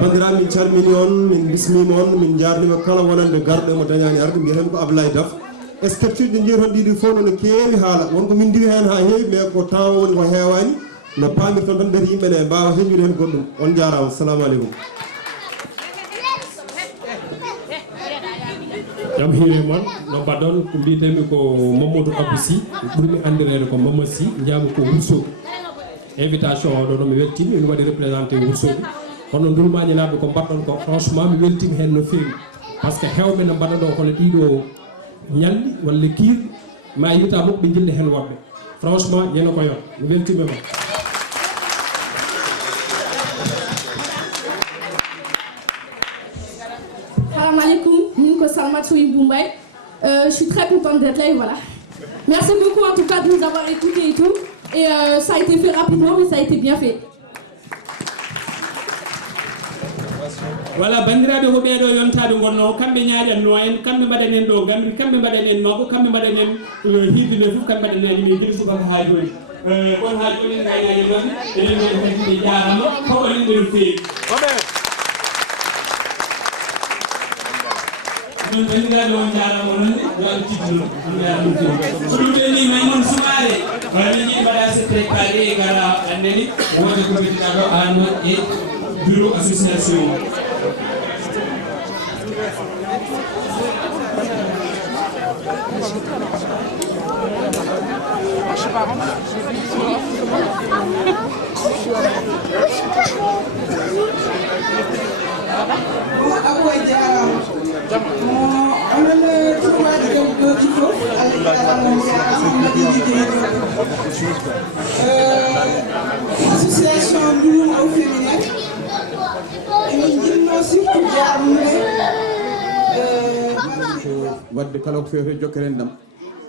bandiraɓe min calmini on min bismima on min jarnima kala wonande garɗo mo dañani arde mbiyatemi ko Ablaye Daf sketchuji ɗi jiiton ɗiɗi fof nono keewi haala wonko min diri hen ha heewi mais ko temps woni ko heewani no pamirton tan ɓeti yimɓe ɗe mbawa heñude hen goɗɗum on jarama assalamu aleykum jam hiire moon no mbaɗon ko mbitemi ko Mamadou Abdou Sy ɓurmi andirede ko Mamadou Sy jaamu ko Wourossogui invitation o ɗo nomi weltimi min waɗi représenté Wourossogui kono ndulmañinaɓe ko mbaɗɗon ko franchement mi weltimi hen no feewi par ce que hewɓe no mbaɗa ɗo kono ɗiɗo ñalɗi walla kiirɗi ma yita moɓe ɓe jilli hen woɓɓe franchement ñande ko yon mi weltima ma Salam alaikum, Ninko Salmatou Iboumbay. Je suis très contente d'être là et voilà. Merci beaucoup en tout cas de nous avoir écoutés et tout. Et ça a été fait rapidement, mais ça a été bien fait. voilà bandiraɓe ko ɓeeɗo yontade gonno kamɓe ñaaƴanno en kamɓe mbaɗanen ɗo gandri kamɓe mbaɗanen noko kamɓe mbaɗanen hirdine fof kamɓe mbaɗanen min gueɗi subaka ha joni on ha joni gaynaji noon enen ɓe jarama ko onen ɓe no feewi ɗum bandiraɓe on jarama nonne yo Allah tigno on jarama feewi ko ɗum ɓenni Maymouna Soumaré wala min jiiɗi mbaɗa secret kare gara andeni wonde ko bitado ano e bureau association Association Ndouloum au féminin emin jinno surtout jarnude wadde kala ko fewte jokkere ndam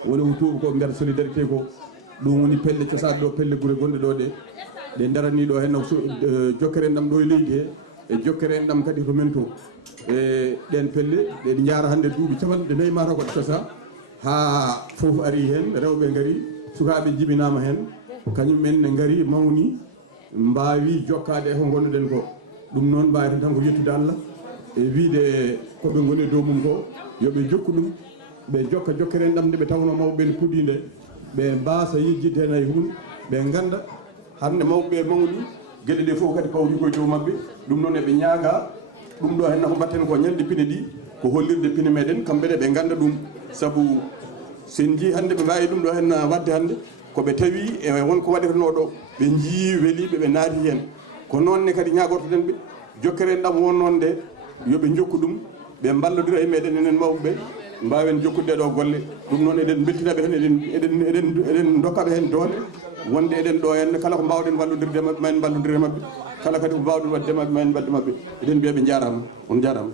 woni hutuba ko nder solidarité ko ɗum woni pelle cosade ɗo pelle gure gonɗe ɗo ɗe darani ɗo hen jokkere ndam ɗo e leydi he e jokkere ndam kadi ko men to e ɗen pelle ɗe jaara hande duuɓi capanɗe nayyi mata ko cosa ha foof ari hen rewɓe gaari sukaɓe jibinama hen kañum men ne gaari mawni mbawi jokkade ko gonɗuɗen ko ɗum noon mbaweten tan ko yettude Allah e wiide koɓe goni dow mum ko yoɓe jokku ɗum ɓe jokka jokkere ndam nde ɓe tawno mawɓe ne puɗɗinde ɓe mbasa yejjidde hen hay hunde ɓe ganda hande mawɓe mawni gueɗe ɗe fof kadi pawdi koye dow mabɓe ɗum noon eɓe ñaaga ɗum ɗo henna ko mbatten ko ñande pine ɗi ko hollirde pine meɗen kamɓene ɓe ganda ɗum saabu sen jii hande ɓe mbawi ɗum ɗo henna wadde hande koɓe tawi e wonko waɗirno ɗo ɓe jii weeliɓe ɓe naati hen ko noonne kadi ñagortoɗen ɓe jokkere ɗam won noon nde yoɓe jokku ɗum ɓe mballodira e meɗen enen mawɓe mbawen jokkude ɗo golle ɗum noon eɗen bettinaɓe hen eɗen dokkaɓe hen doole wonde eɗen ɗo henne kala ko mbawɗen wallodirde mabɓe ma en ballodire mabɓe kala kadi ko mbawɗen wadde mabɓe ma en badde mabɓe eɗen mbiyaɓe jarama on jarama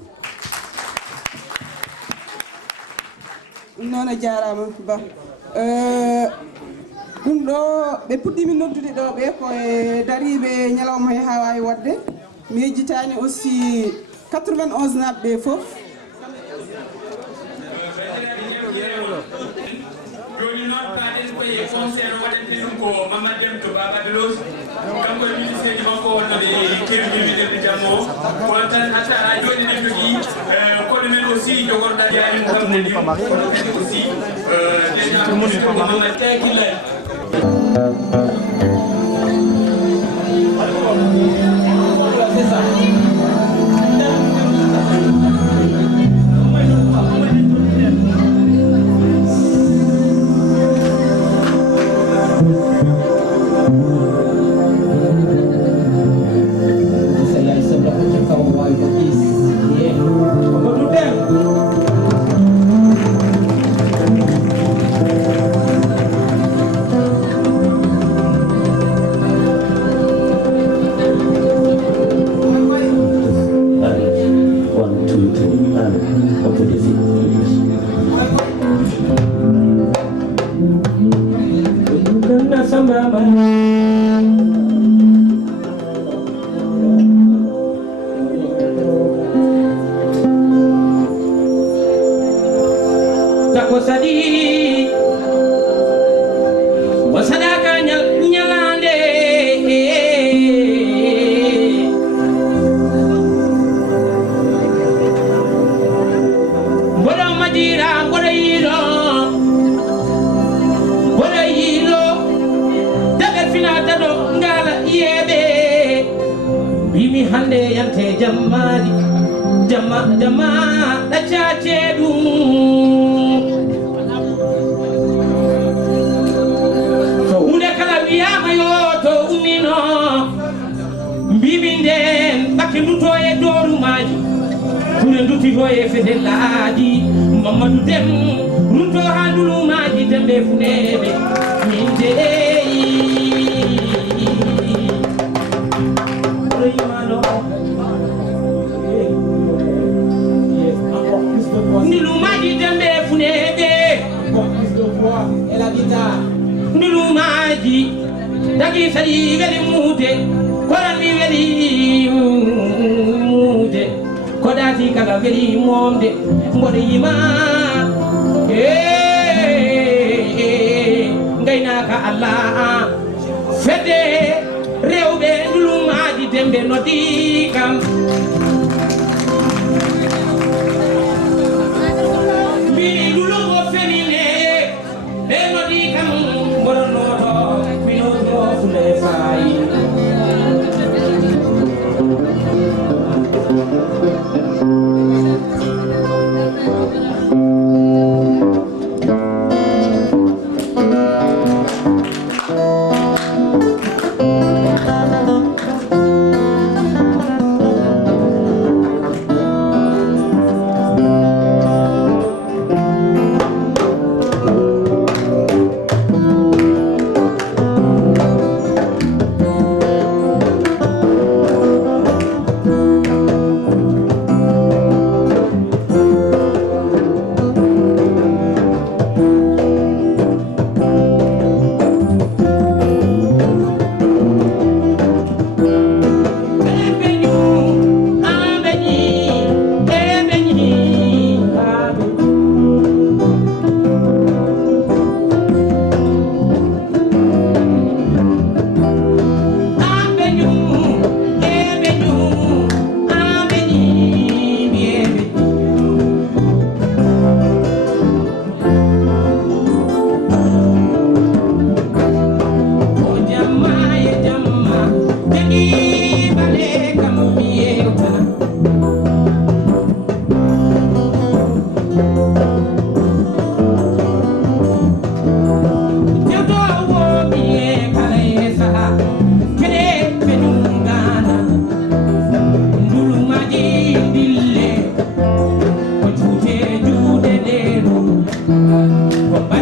noon a jarama ba ɗum ɗo ɓe puɗɗimi noddude ɗo ɓe koye dariɓe ñalawma he ha wawi wadde mi yejjitani aussi 91 naɓɓe foof joni noon paɗen koye concert waɗante ɗum ko Mamadou Deme to Baba Delos kanko e ministre ji makko wonnoɓe kerdiɓe jammo on tan hatta ha joni ɗen jogui kono men aussi jogorɗa yamin kamne ɗi kadi aussi déjà Mamadou Tekille Mamadou Deme ruto ha ndulumaji dembe funeɓe min jeeyi ndulumaji dembe funeɓe ndulumaji tagi sadi weli muude korami weli muude kodati kala weli momde mboɗo yima gaynaka Allah fedde rewɓe ndulumaji dembe noddi kam mbi ndulumo femine ɓe noddi kam mboɗo noto minoto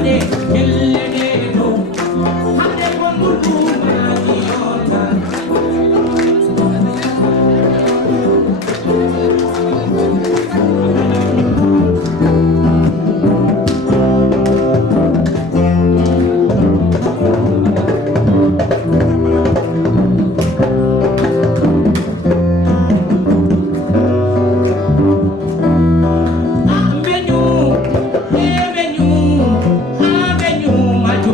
de kellene do hande kon murɗumani yota Avenue,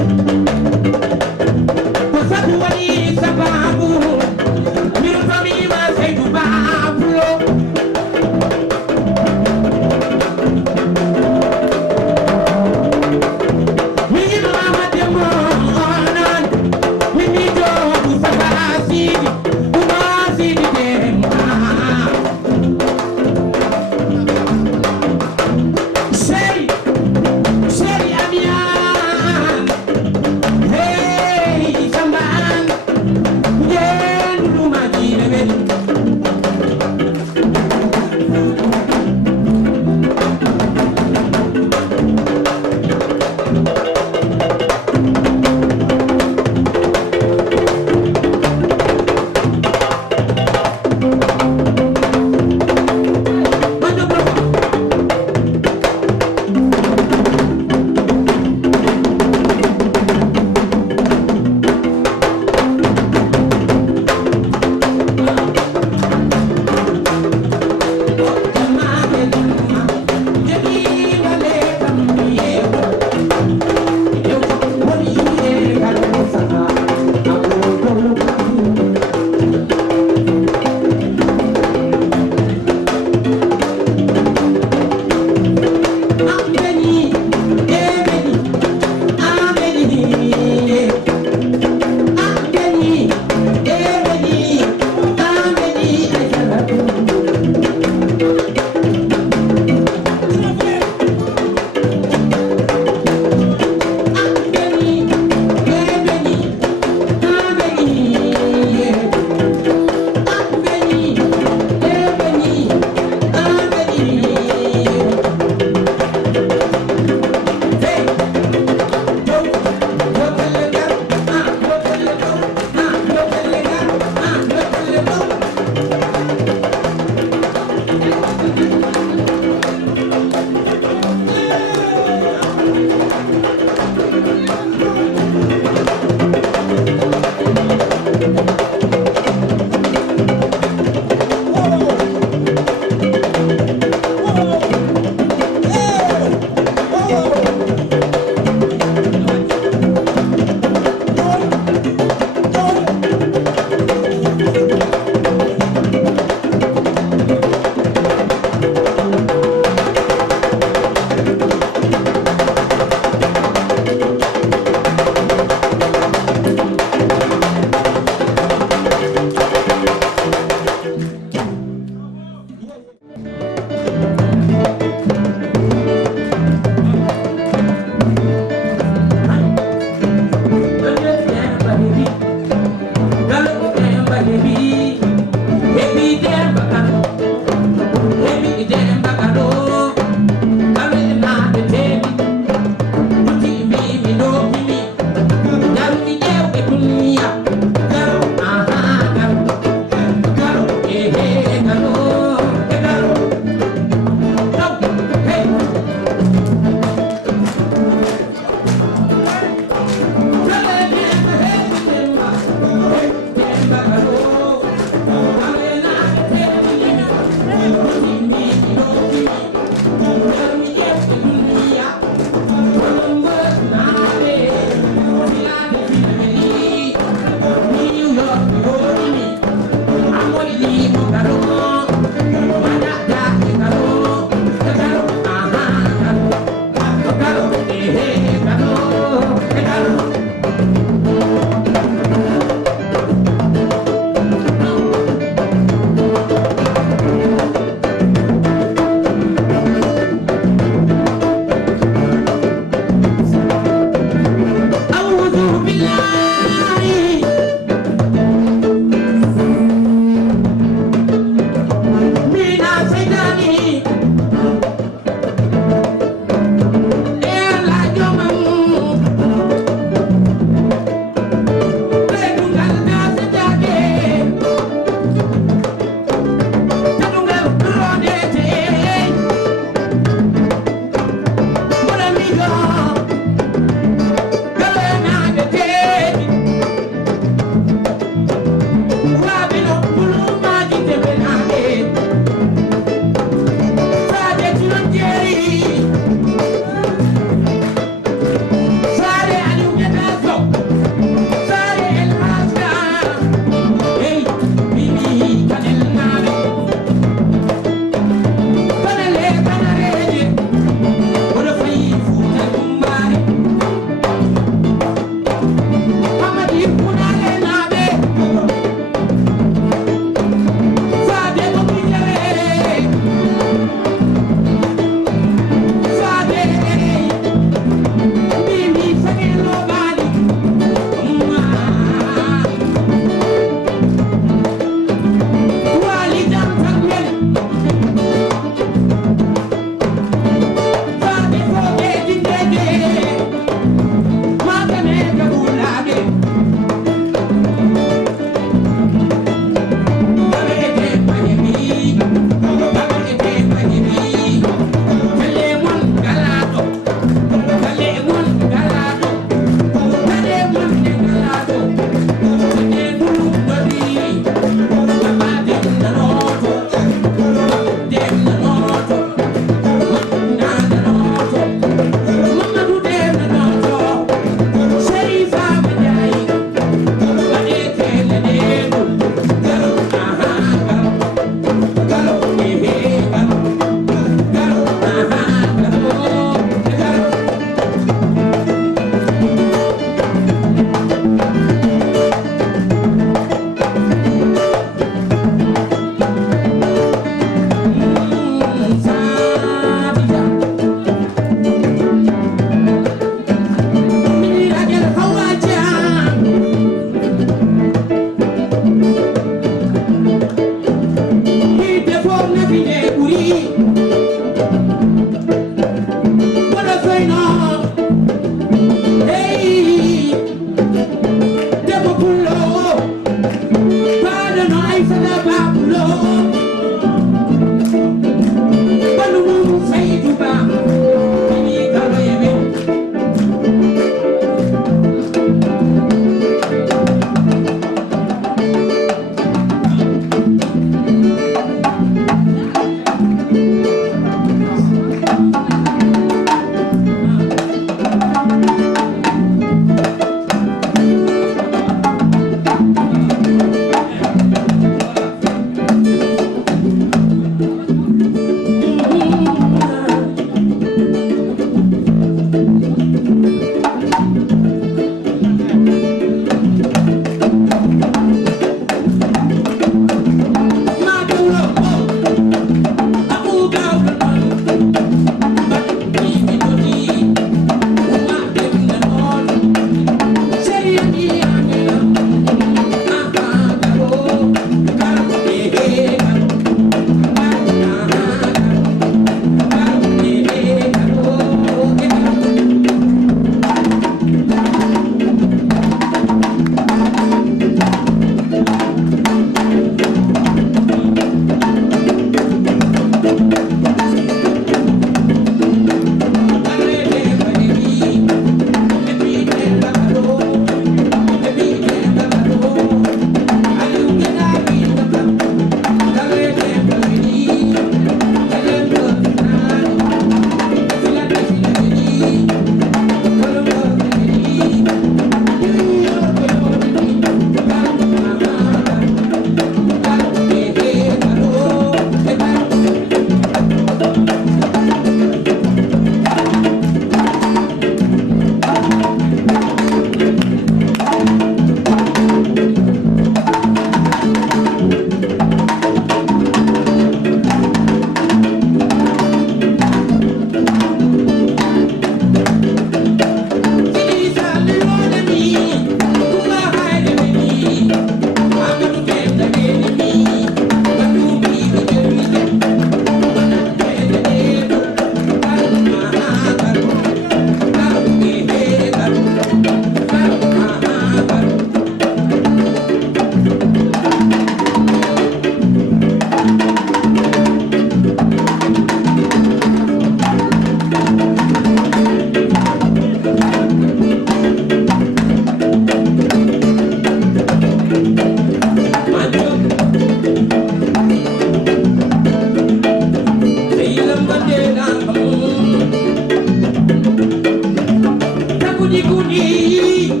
guni guni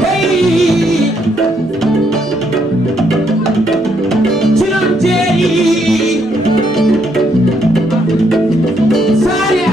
hey Chilanteri Sare